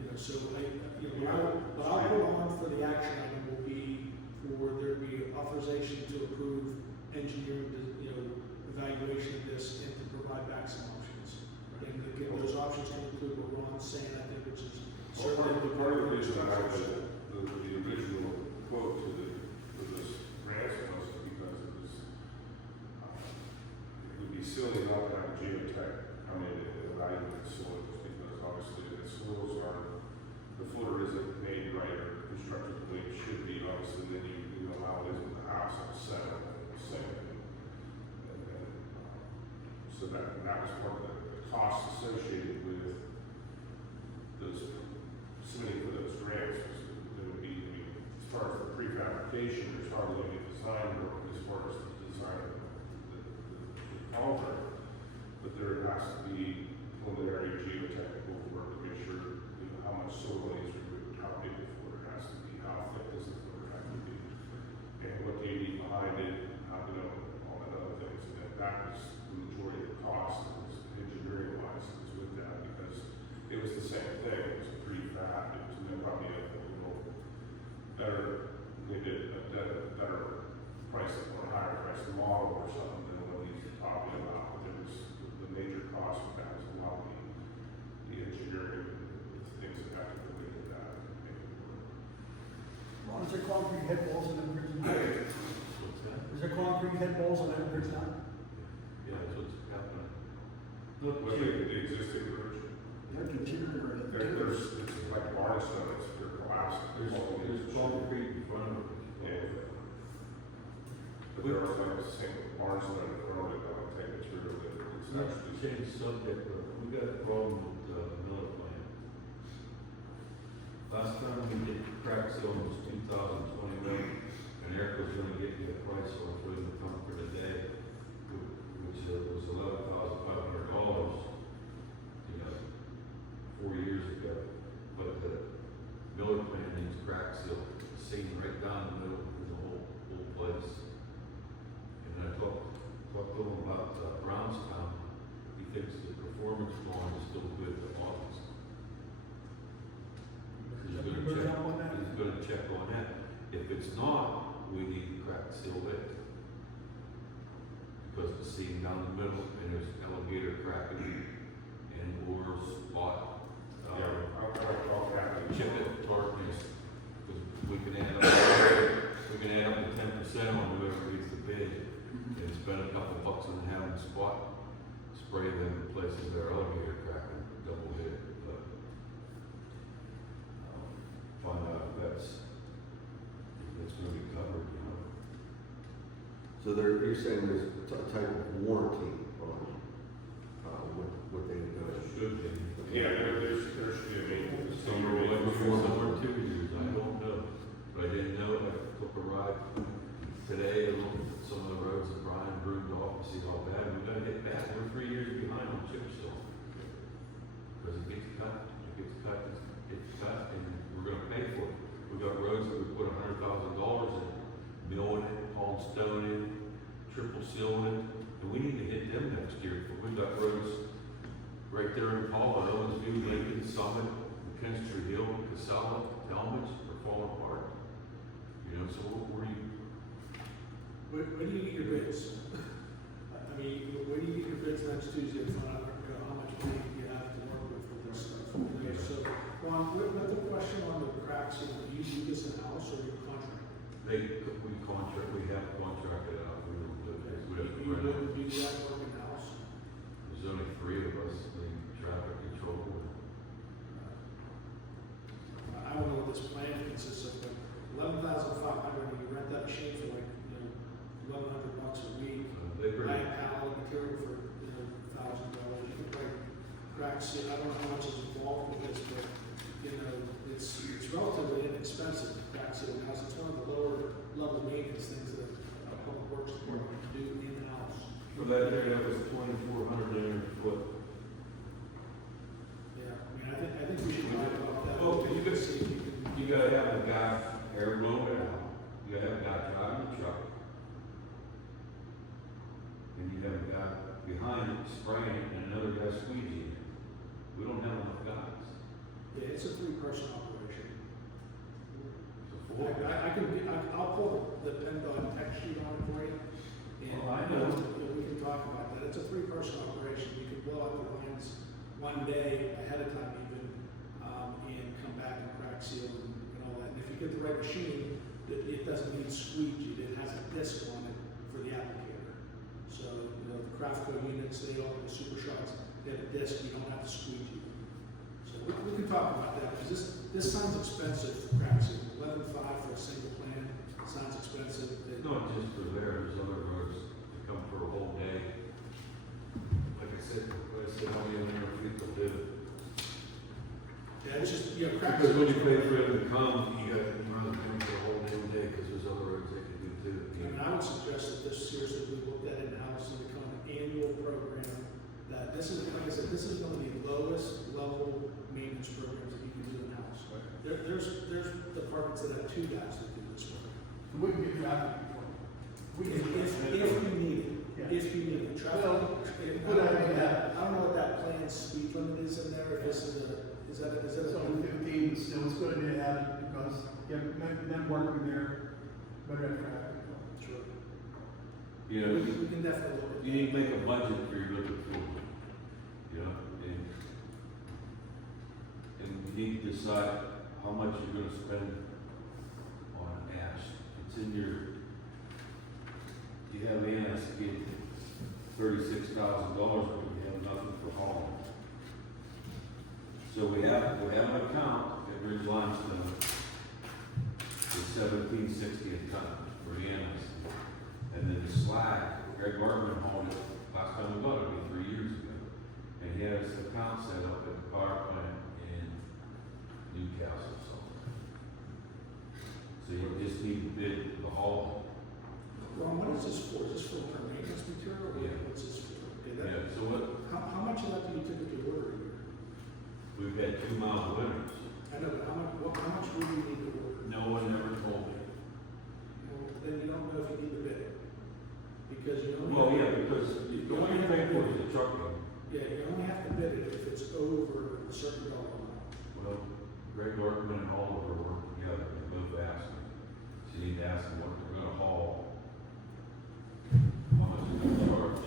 you know, so what I'll put on for the action item will be for there to be authorization to approve engineering, you know, evaluation of this and to provide back some options. And again, those options can include what Ron's saying, I think, which is certainly the Part of the reason I have the original quote for this grant was because it was, it would be silly not to have a geotech come in and evaluate the soils, because obviously the soils are, the footer isn't made right or constructed the way it should be, obviously, then you allow it into the house and settle and sink. So that was part of the cost associated with those submitting for those grants. There would be, I mean, as far as the prefabrication, there's hardly any design work as far as the design of the culvert. but there has to be preliminary geotechnical work to make sure, you know, how much soil is removed, how big the footer has to be, how thick does the footer have to be, and what do you need behind it, how, you know, all that other things, and that was the majority of the cost, it was engineering wise, it was with that, because it was the same thing, it was prefab, it was, you know, probably a little better, maybe a better price or higher price model or something than what he's talking about, but there was, the major cost of that was a lot of the engineering, the things that have to go into that, and make it work. Ron, is there concrete head walls in that bridge now? What's that? Is there concrete head walls in that bridge now? Yeah, that's what's happening. What the existing version, They're continuing. there's, it's like limestone, it's, they're glass. There's concrete in front of it. Yeah. But there are like the same limestone, they're only going to take material that it's Not to actually. change the subject, but we got a problem with the Miller plant. Last time we did crack seal was 2021, and Eric was gonna get me a price on putting the pump for today, which was $11,500, you know, 4 years ago. But the Miller plant needs crack seal, seen right down the middle of the whole place. And I talked to him about Brownstown. He thinks the performance bond is still good to August. He's gonna check on that. If it's not, we need to crack seal it. Because the seam down the middle, and there's alligator cracking and or spot. I'll have to Chip it, tartness, because we can add up to 10% on whoever gets the bid. And spend a couple bucks on having spot, spray them in places that are alligator cracking, double hit, but find out if that's gonna be covered, you know. So you're saying there's a type of warranty on, what they do? Should be. Yeah, there should be a maintenance. Some are like before, some are 2 years, I don't know. But I didn't know, I took a ride today, and looked at some of the roads that Brian broomed off to see how bad we got hit bad. We're 3 years behind on chip seal. Because it gets cut, and we're gonna pay for it. We got roads that we put $100,000 in, milling it, hauling stone in, triple sealing it, and we need to hit them next year. But we've got roads right there in Paula, Owensview, Lincoln, Summit, McKinstry Hill, Casella, Talmadge, are falling apart. You know, so where do you? When do you get your bids? I mean, when do you get your bids next Tuesday to find out, you know, how much money you have to work with this stuff? You know, so, Ron, with the question on the cracks, do you do this in-house or you contract? We have contracted out, we don't do it. We have to You rent it. wouldn't do that work in-house? There's only 3 of us, the traffic control. I don't know what this plan consists of, but $11,500, and you rent that machine for like, you know, $1,100 a week. They Buy bring, a pallet of material for, you know, $1,000. You can probably crack seal. I don't know how much is involved with this, but, you know, it's relatively inexpensive to crack seal because it's one of the lower level maintenance things that a public works department can do in-house. for that there, that was 2,400 linear foot. Yeah, I mean, I think we should talk about that. Oh, you could- See if we can. You gotta have a guy air blowing it out, you gotta have a guy driving the truck. And you have a guy behind it spraying it and another guy squeegeeing it. We don't have enough guys. Yeah, it's a 3-person operation. So 4 I'll pull the PennDOT tech sheet on it for you. And Oh, I know. we can talk about that. It's a 3-person operation. You can blow out the lines one day ahead of time even, and come back and crack seal and all that. And if you get the right machine, it doesn't need squeegee. It has a disc on it for the applicator. So, you know, the Craftco units, the Super Shots, they have a disc, you don't have to squeegee. So we can talk about that, because this sounds expensive for crack seal. 11.5 for a single plan, sounds expensive. Not just for there, there's other roads that come for a whole day. Like I said, how many linear feet will do it? Yeah, it's just, you know, crack. Because when you pay for them to come, you got to run them for a whole day, because there's other roads they can do too. And I would suggest that this seriously be looked at in-house and become an annual program that this is, like I said, this is one of the lowest level maintenance programs that you can do in-house. There's departments that have 2 guys that do this work. So we can get traffic control. We If can. you need it, Yeah. if you need it, traffic. Well, I don't know what that planned speed limit is in there, if this is is that It's a? only 15, but still it's good to have it because them working there, better have traffic control. Sure. You know, We can definitely look at. you need to make a budget for your liquid fuel. You know, and you need to decide how much you're gonna spend on ash. It's in you have ash get $36,000, but you have nothing for hauling. So we have an account at Ridge Limestone for $17.60 a ton for anise. And then the slag, Greg Bartman hauled it, last time we bought it, 3 years ago. And he has an account set up at the power plant in Newcastle somewhere. So you just need to bid the hauling. Ron, what is this for? Is this for our maintenance material? Or Yeah. what's this for? Okay, Yeah, so what, how much of that do you typically order a year? we've had 2 mile winters. I know, but how much do you need to order? No one ever told me. Well, then you don't know if you need to bid it. Because you only. Well, yeah, because the only thing was the trucking. Yeah, you only have to bid it if it's over a certain dollar amount. Well, Greg Workman and Oliver work together, they both asked me. So you need to ask them what they're gonna haul, how much they're gonna charge,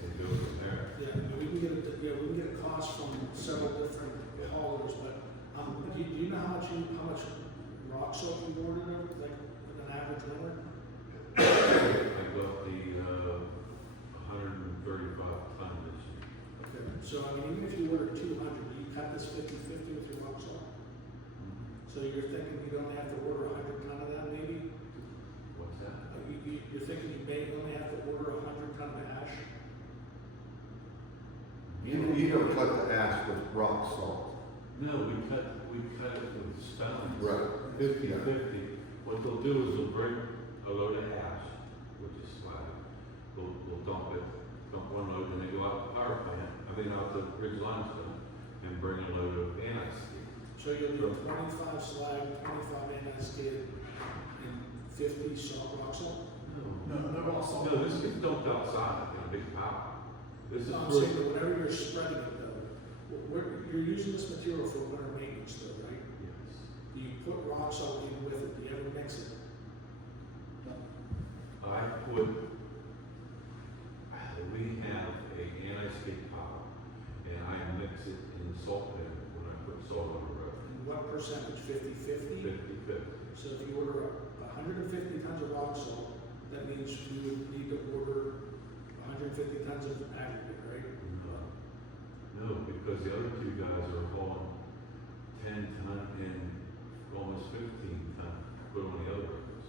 and go from there. Yeah, we can get a cost from several different haulers, but, do you know how much rock salt you ordered, like, an average winter? I got the, 135 ton this year. Okay. So, I mean, even if you order 200, do you cut this 50/50 with your rock salt? So you're thinking you'd only have to order 100 ton of that, maybe? What's that? You're thinking you may only have to order 100 ton of ash? You don't cut the ash with rock salt. No, we cut it with stones. Right. 50/50. What they'll do is they'll bring a load of ash, which is slag. They'll dump one load, and they go out to the power plant, out to Ridge Limestone, and bring a load of anise. So you'll do 25 slag, 25 anti-skid, and 50 rock salt? No, also. No, this gets dumped outside in a big pile. This is No, I'm for, saying that whenever you're spreading it though, you're using this material for winter maintenance though, right? yes. Do you put rock salt in with it? Do you ever mix it? We have a anti-skid pile, and I mix it in salt bin when I put salt on the road. And what percentage? 50/50? 50/50. So if you order 150 tons of rock salt, that means you would need to order 150 tons of aggregate, right? No, because the other 2 guys are hauling 10 ton and almost 15 ton, put on the other roads.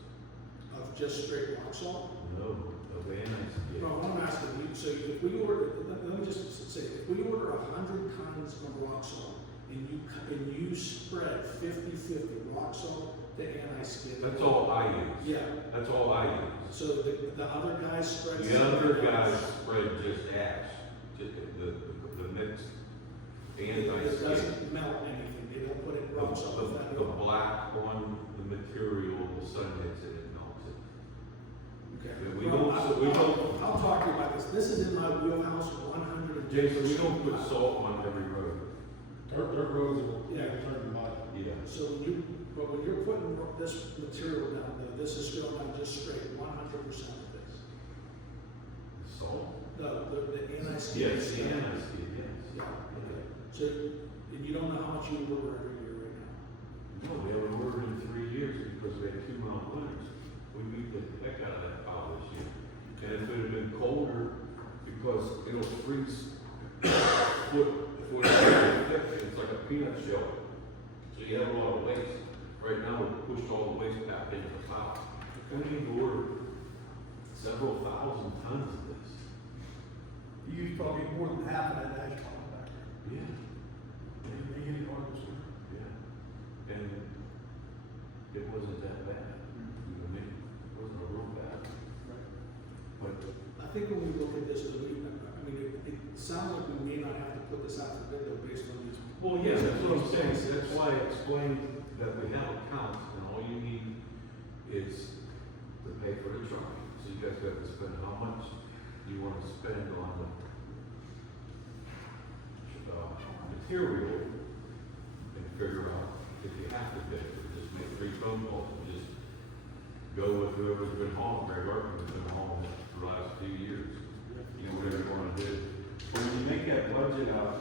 Of just straight rock salt? No, of anti-skid. No, what I'm asking you, so if we order, let me just say, if we order 100 tons of rock salt and you spread 50/50 rock salt to anti-skid. That's all I use. Yeah, That's all I use. so the other guys spread. The other guys spread just ash, just the mixed It anti-skid. doesn't melt anything, they don't put it rock salt with that. The black on the material, the sun hits it, it melts it. Okay. Yeah, we Well, don't- I'll talk to you about this, this is in my wheelhouse, 100. Jason, we don't put salt on every road. Dirt roads will, Yeah. turn to mud. Yeah. So when you're putting this material down, though, this is going down just straight, 100% of this. Salt? No, the anti-skid. Yes, the anti-skid, yes. Yeah, okay. So, and you don't know how much you order every year right now? No, we haven't ordered in 3 years because we had 2 mile winters. We beat the heck out of that pile this year. And if it had been colder, because it'll freeze it's like a peanut shell. So you have a lot of waste. Right now, we pushed all the waste back into the pile. We need to order several thousand tons of this. You use probably more than half of that ash pile back there. Yeah. They hit it hard this winter. Yeah. And it wasn't that bad. You know what I mean? It wasn't a real bad. But I think when we look at this, I mean, sounds like we may not have to put this out for bid though, based on these. Well, yeah, that's what I'm saying, so that's why I explained that we have accounts, and all you need is to pay for the truck. So you guys have to spend how much you wanna spend on the material, and figure out if you have to pay for it, just make 3 phone calls, and just go with whoever's been hauling, Greg Arkin has been hauling it for the last 2 years. You know, whatever you wanna do. But when you make that budget out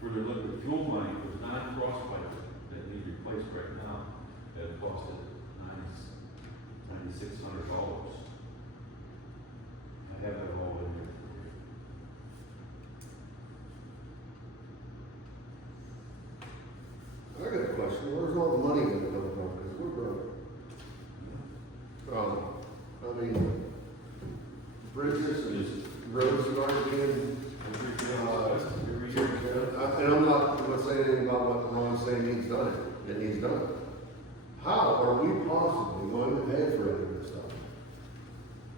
for the liquid fuel money, there's 9 cross pipes that need replaced right now, that costed $9,600. I have that all in there for you. I got a question, where's all the money gonna come from, because we're broke. I mean, bridges and roads that aren't being, Every year, and I'm not saying anything about what Ron's saying needs done, it needs done. How are we possibly going to pay for any of this stuff?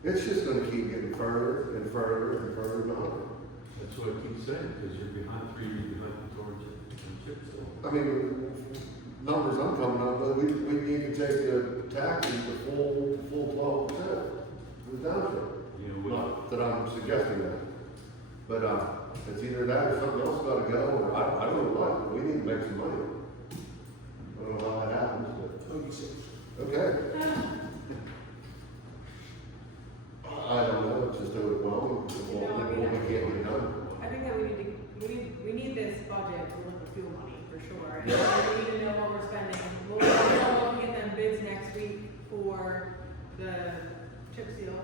It's just gonna keep getting further and further and further behind. that's what I keep saying, because you're behind 3 years behind the Township and chip seal. I mean, numbers I'm coming up with, we need to take the taxes to full 12% for the township. You know, Not that I'm suggesting that, but, it's either that or something else gotta go, or I don't know what, but we need to make some money. I don't know how that happens, Toby says. but, okay. I don't know, it's just overwhelming, You know, I mean, what we can't get done. I think that we need this budget to look at fuel money, for sure. And Yeah. we need to know what we're spending. We'll get them bids next week for the chip seal.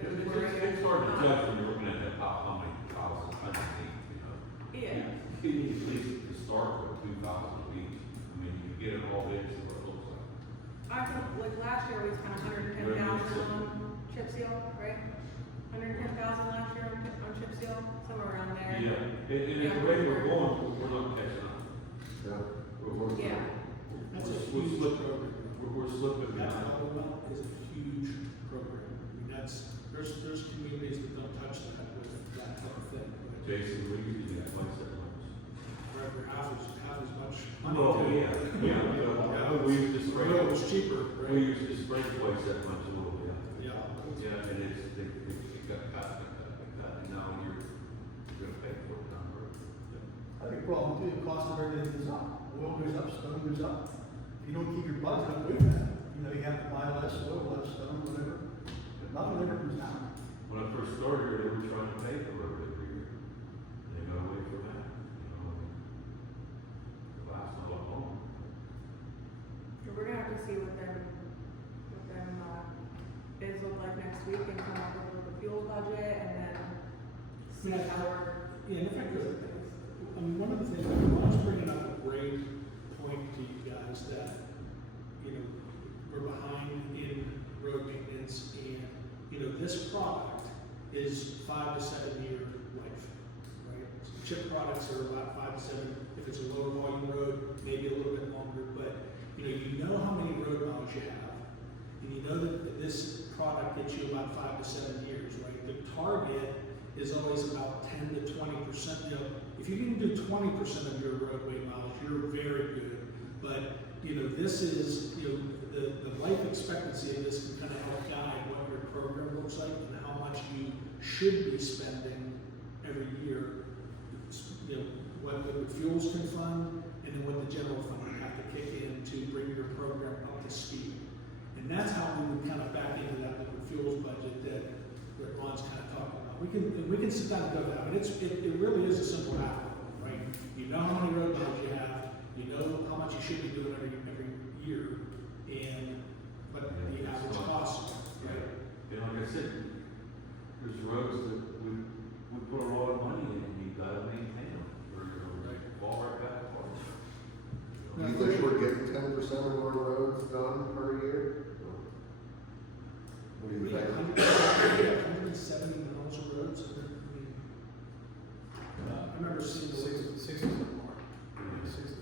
It's hard to judge when you're looking at that, how many thousand underneath, you know. Yeah. You need at least to start with 2,000 a week. I mean, you get it all in, see what it looks like. I think, like, last year we spent 110,000 on chip seal, right? 110,000 last year on chip seal, somewhere around there. Yeah, and at the rate we're going, we're not catching up. Yeah. We're- Yeah. That's a We're huge slipping, program. we're slipping That behind. Commonwealth is a huge program. I mean, there's communities that don't touch that with that type of thing. But Jason, we usually get twice that much. for half as much money. Oh, too. yeah, we used to spray, The road was cheaper, we right? used to spray twice that much a little bit. Yeah. Yeah, and it got cut, and now you're gonna pay for it down the road. I think the problem too, the cost of everything goes up, oil goes up, stone goes up. If you don't keep your budget up with that, you know, you have to buy less oil, less stone, whatever. Nothing ever comes down. When I first started here, they were trying to pay for it every year. They got away from that, you know, the last not long. We're gonna have to see what them bids look like next week and come up with the fuel budget and then see Yeah. how we're. Yeah, and if I could, I mean, one of the things, I was bringing up a great point to you guys that, you know, we're behind in road maintenance and, you know, this product is 5 to 7 year life, right? So chip products are about 5 to 7, if it's a lower volume road, maybe a little bit longer, but, you know how many road miles you have. And you know that this product gets you about 5 to 7 years, right? The target is always about 10 to 20%. You know, if you can do 20% of your roadway miles, you're very good. But, this is, the life expectancy of this can kind of help guide what your program looks like and how much you should be spending every year. What liquid fuels can fund and then what the general fund would have to kick in to bring your program up to speed. And that's how we would kind of back into that liquid fuels budget that Ron's kind of talking about. We can sit down and go that. I mean, it really is a simple math, right? You know how many road miles you have, you know how much you should be doing every year, but the average cost, right? And like I said, there's roads that we put a lot of money in, and you gotta maintain them, or you're gonna fall right back apart. You think we're getting 10% of our roads done per year? What do you We have think? 170 miles of roads. I remember seeing the 60 is the mark. 60.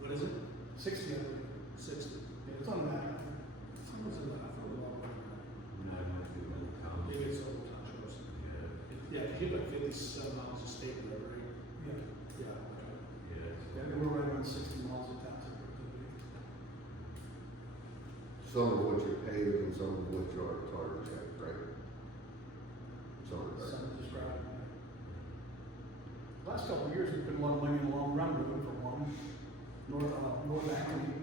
what is it? 60, I believe. 60. Yeah, it's on that. Someone's in that for a long time. You know, I might be one of the towns. Maybe it's old townships. Yeah. Yeah, if you get like 50, it's 7 miles of state road, right? Yeah, Yeah. yeah, we're right around 60 miles of township. Some of which are paved and some of which are tar checked, right? Some are. Some just right. Last couple of years, we've been a lot of money in the long run road for one, North Acme.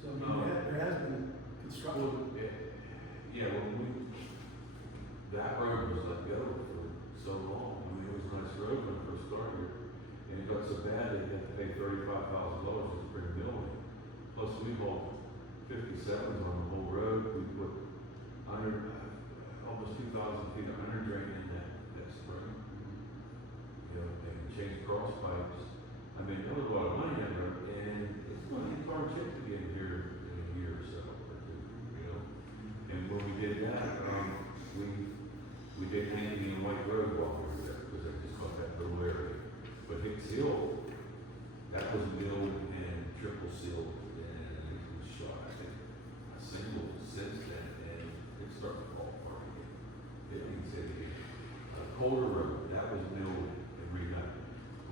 So, I mean, there has been construction. Well, yeah, that road was let go for so long, I mean, it was a nice road when it first started, and it got so bad, they had to pay $35,000 to bring building. Plus, we hauled 57s on the whole road, we put almost 2,000 feet of under drain in that spring. You know, and changed cross pipes, I mean, there was a lot of money in there, and it's going to be hard to get here in a year or so, or two, you know? And when we did that, we did Handy and White Road while we were there, because I just got that little area. But Hicks Hill, that was milled and triple sealed, and it was shot, I think, a single since then, and it's starting to fall apart again. It needs to be, Colder Road, that was milled and redone.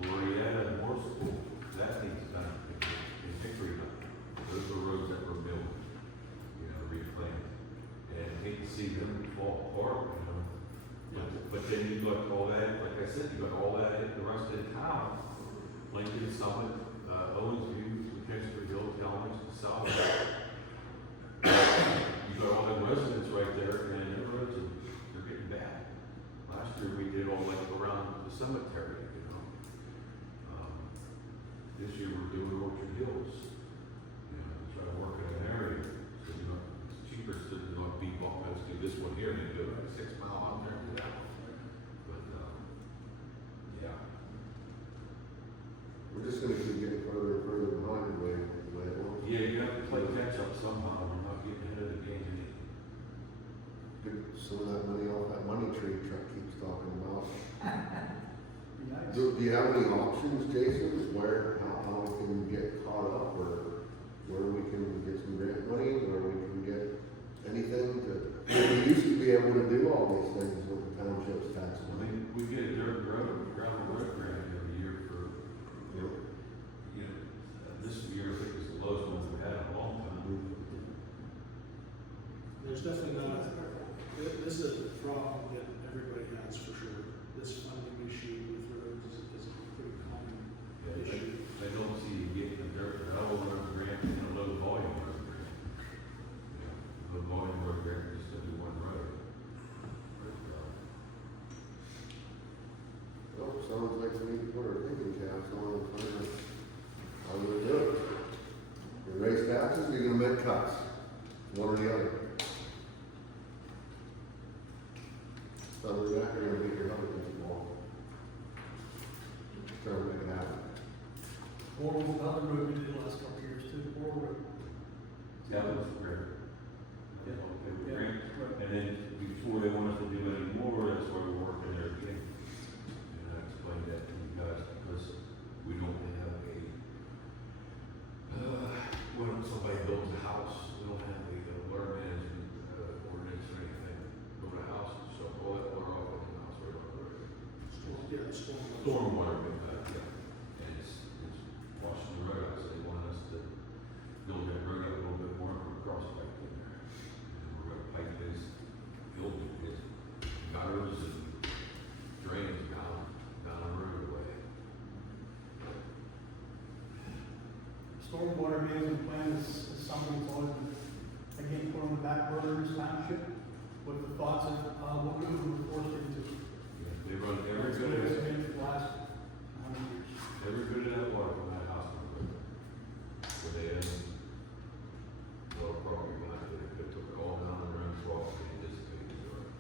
Glorietta and Morse School, that needs done, and Hickory done. Those were roads that were milled, you know, replanted. And I hate to see them fall apart, you know. But then you got all that, like I said, you got all that in the rest of the town. Lincoln, Summit, Owens View, Kiski Hill, Talmadge, South. You got all the residents right there, and the roads are getting bad. Last year we did all like around the cemetery, you know. This year we're doing Orchard Hills. You know, try to work in an area, so you know, it's cheaper to not be bought, let's do this one here, and then do like 6 mile out there and do that one. But, yeah. We're just gonna keep getting further and further behind the way it works. Yeah, you have to play catch up somehow, we're not getting ahead of the game. Get some of that money off that money tree Chuck keeps talking about. Be nice. Do you have any options, Jason, where, how we can get caught up, or where we can get some grant money, where we can get anything to, we used to be able to do all these things with the township's tax I money. mean, we get a dirt road, gravel road grant every year for, You know, you know, this year I think is the lowest one we've had in a long time. There's definitely not, this is a problem that everybody has for sure. This funding issue with roads is a pretty common Yeah, issue. I don't see you getting a dirt gravel road grant and a low volume road grant. You know, low volume road grant is just do one road. But, well, sounds like we need to put our thinking caps on and find out how we're gonna do it. You raise taxes, you're gonna make cuts, one or the other. Other than that, you're gonna beat your head against the wall. Trying to make it happen. Or with another road we did the last couple of years too, or road. that was great. Yeah, okay, Yeah, great. right. And then before they want us to do any more, that's why we're working there again. And I explained that to you guys because we don't have when somebody builds a house, we don't have a water management ordinance or anything. Build a house, so all that water off of the house right off the road. Yeah, storm. Stormwater, yeah. And it's washing the road out, so they want us to build that road up a little bit more for a cross pipe in there. And we're gonna pipe this building, his gutters and drains down the road away. Stormwater management plan is something that's always been, again, put on the back burner in this township with the thoughts of, what we were forced into. They run every It's bit of it. been for the last 100 years. Every bit of that water from that house was good. So they had, well, property line, they took it all down the road, crossed it, and dissipated the road.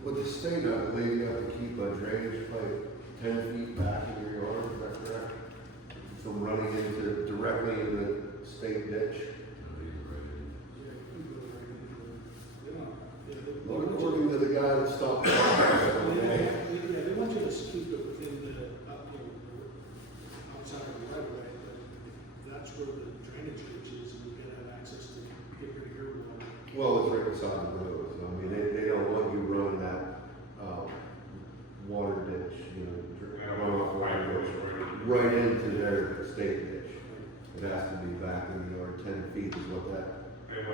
With the state, I believe you have to keep a drainage pipe 10 feet back in your yard, is that correct? From running directly into the state ditch. You know, these are ready. Well, according to the guy that stopped. They want you to keep it within the, outside of the right of way, but that's where the drainage ditch is, and you gotta have access to get rid of your water. Well, it's right beside the road, so I mean, they don't want you running that, right into their state ditch. It has to be back in the yard, 10 feet is what that. Then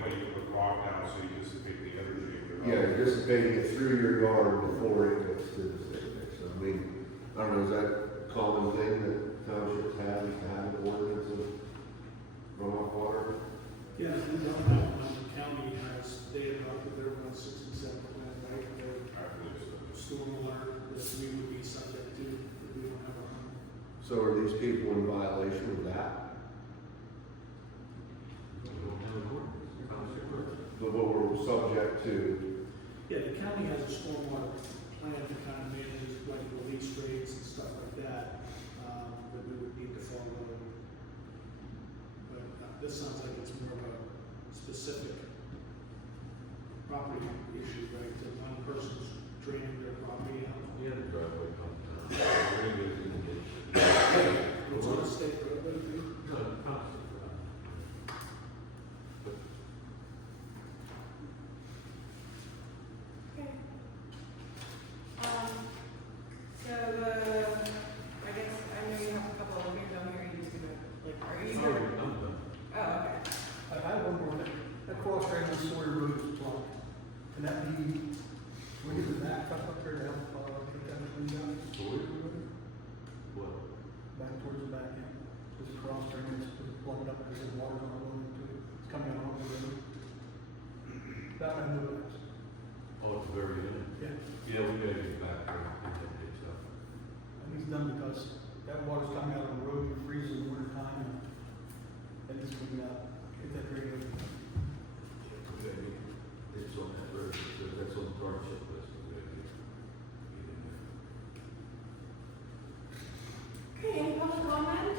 when you put rock down, so you dissipate the energy of your. Yeah, you're dissipating it through your yard before it gets to the state ditch. So, I mean, I don't know, is that a common thing that townships have, is to have an ordinance of runoff water? Yeah, we don't have one, the county has, they adopted their 167 plan, right? Their I believe so. stormwater that we would be subject to, if we don't have our own. So are these people in violation of that? But what we're subject to, Yeah, the county has a stormwater plan that kind of manages like release rates and stuff like that, that we would need to follow. But this sounds like it's more of a specific property issue, right? That one person's draining their property out. Yeah, the driveway comes down. Bring it in the ditch. It's on a state road, but if you, No, constant. Okay. So I guess, I know you have a couple of things on here, you just gonna, like, are you Sorry, gonna? I'm done. Oh, okay. I have one more thing. That cross train on Sawyer Road is blocked. Can that be, we get the back up there to help, get that cleaned up? So where are we going? What? Back towards the back end. There's a cross train that's plugged up because the water's not going into it. It's coming out on the road. That one, no, that's, Oh, at the very end? yeah. Yeah, we gotta get back there and get that ditch up. And he's done because that water's coming out on the road, it freezes in the winter time, and it's cleaned out. Get that drained over. Okay, it's on that road, so that's on the Township list, we gotta get in there. Okay, any public comment?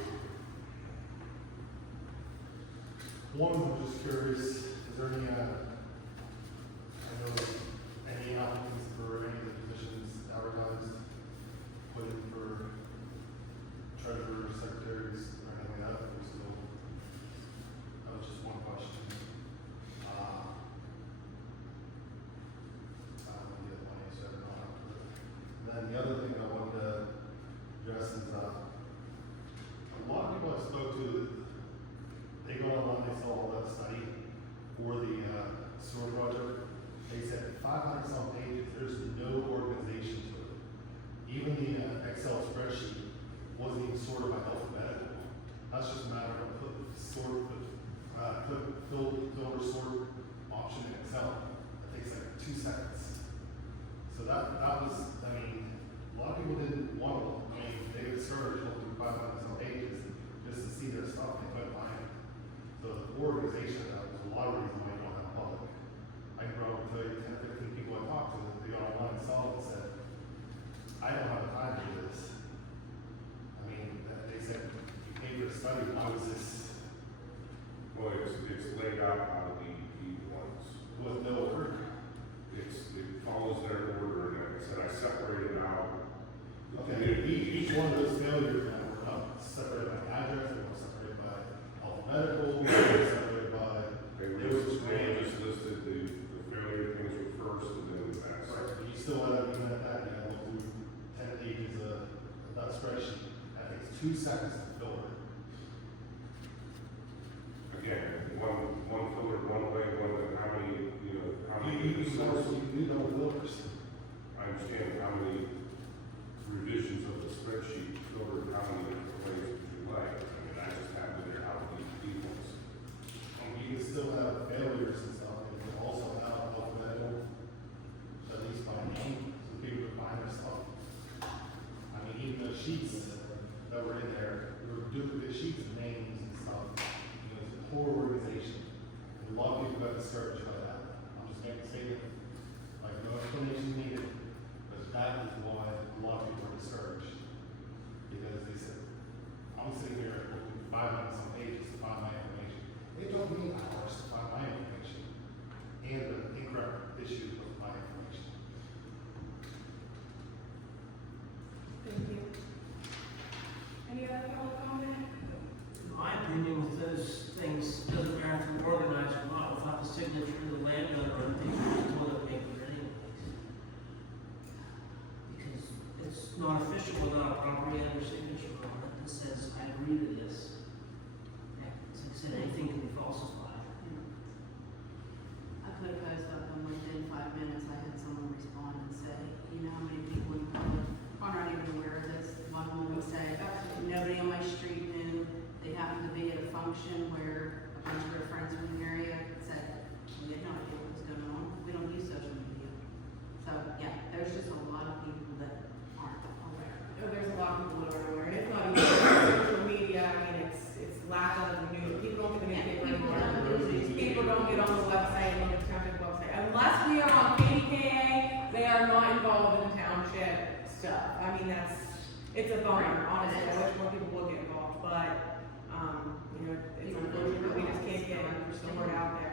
One, I'm just curious, is there any, I know, any applicants for any of the positions advertised, put in for treasurer, secretaries, or anything like that, or still? That was just one question. I don't know the other one, so I don't know. And then the other thing I wanted to address is, a lot of people I spoke to, they go online, they saw that study for the sewer project. They said 500 some pages, there's no organization to it. Even the Excel spreadsheet wasn't even sorted by alphabetical. That's just a matter of filter sort option in Excel. That takes like 2 seconds. So that was, I mean, a lot of people didn't want to, I mean, they get discouraged looking through 500 some pages just to see their stuff, they couldn't find it. So the organization, that was a lot of reasons why you don't have public. I can probably tell you 10 or 15 people I talked to, they got online and saw it and said, I don't have time to do this. I mean, they said, you paid for a study, why was this Well, it's laid out how the DEP wants. with no order? It follows their order, and like I said, I separated out. Okay, each one of those failures that were separated by address, they were separated by alphabetical, they were separated by, They just listed the failure things were first, and then the next. right, but you still had, even at that, you had to look through 10 pages of that spreadsheet. That takes 2 seconds to filter. Again, one filter, one way, how many, how many You sources. need no filters. I understand how many revisions of the spreadsheet filtered how many different ways would you like. I mean, I just have in there how the defaults. You can still have failures and stuff, and you can also have alphabetical, at least by name, so people can find their stuff. I mean, even the sheets that were in there, there were duplicate sheets of names and stuff. You know, it's a poor organization. And a lot of people got discouraged by that. I'm just making a statement, like, no explanation needed, but that is why a lot of people are discouraged. Because they said, I'm sitting here looking 500 some pages to find my information. It took me hours to find my information and the incorrect issues with my information. Thank you. Any other public comment? In my opinion, with those things, doesn't matter if you're organized or not, without the signature of the landowner, I think it's toilet paper anyways. official without a property owner signature on it that says, I agree to this. As I said, anything can be falsified. I put a post up and within 5 minutes, I had someone respond and say, you know how many people in public are not even aware of this? One woman would say, nobody on my street knew. They happened to be at a function where a bunch of their friends from the area said, we had no idea what was going on. We don't use social media. So, yeah, there's just a lot of people that aren't aware. There's a lot of people that are aware, and it's not even social media, I mean, it's lack of the news, people don't get the newspaper anymore. People don't get on the website and look at the township website, unless we are on KDKA, they are not involved in the township stuff. I mean, it's a bummer, honestly, I wish more people would get involved, but, you know, it's unfortunate that we just can't get the word out there.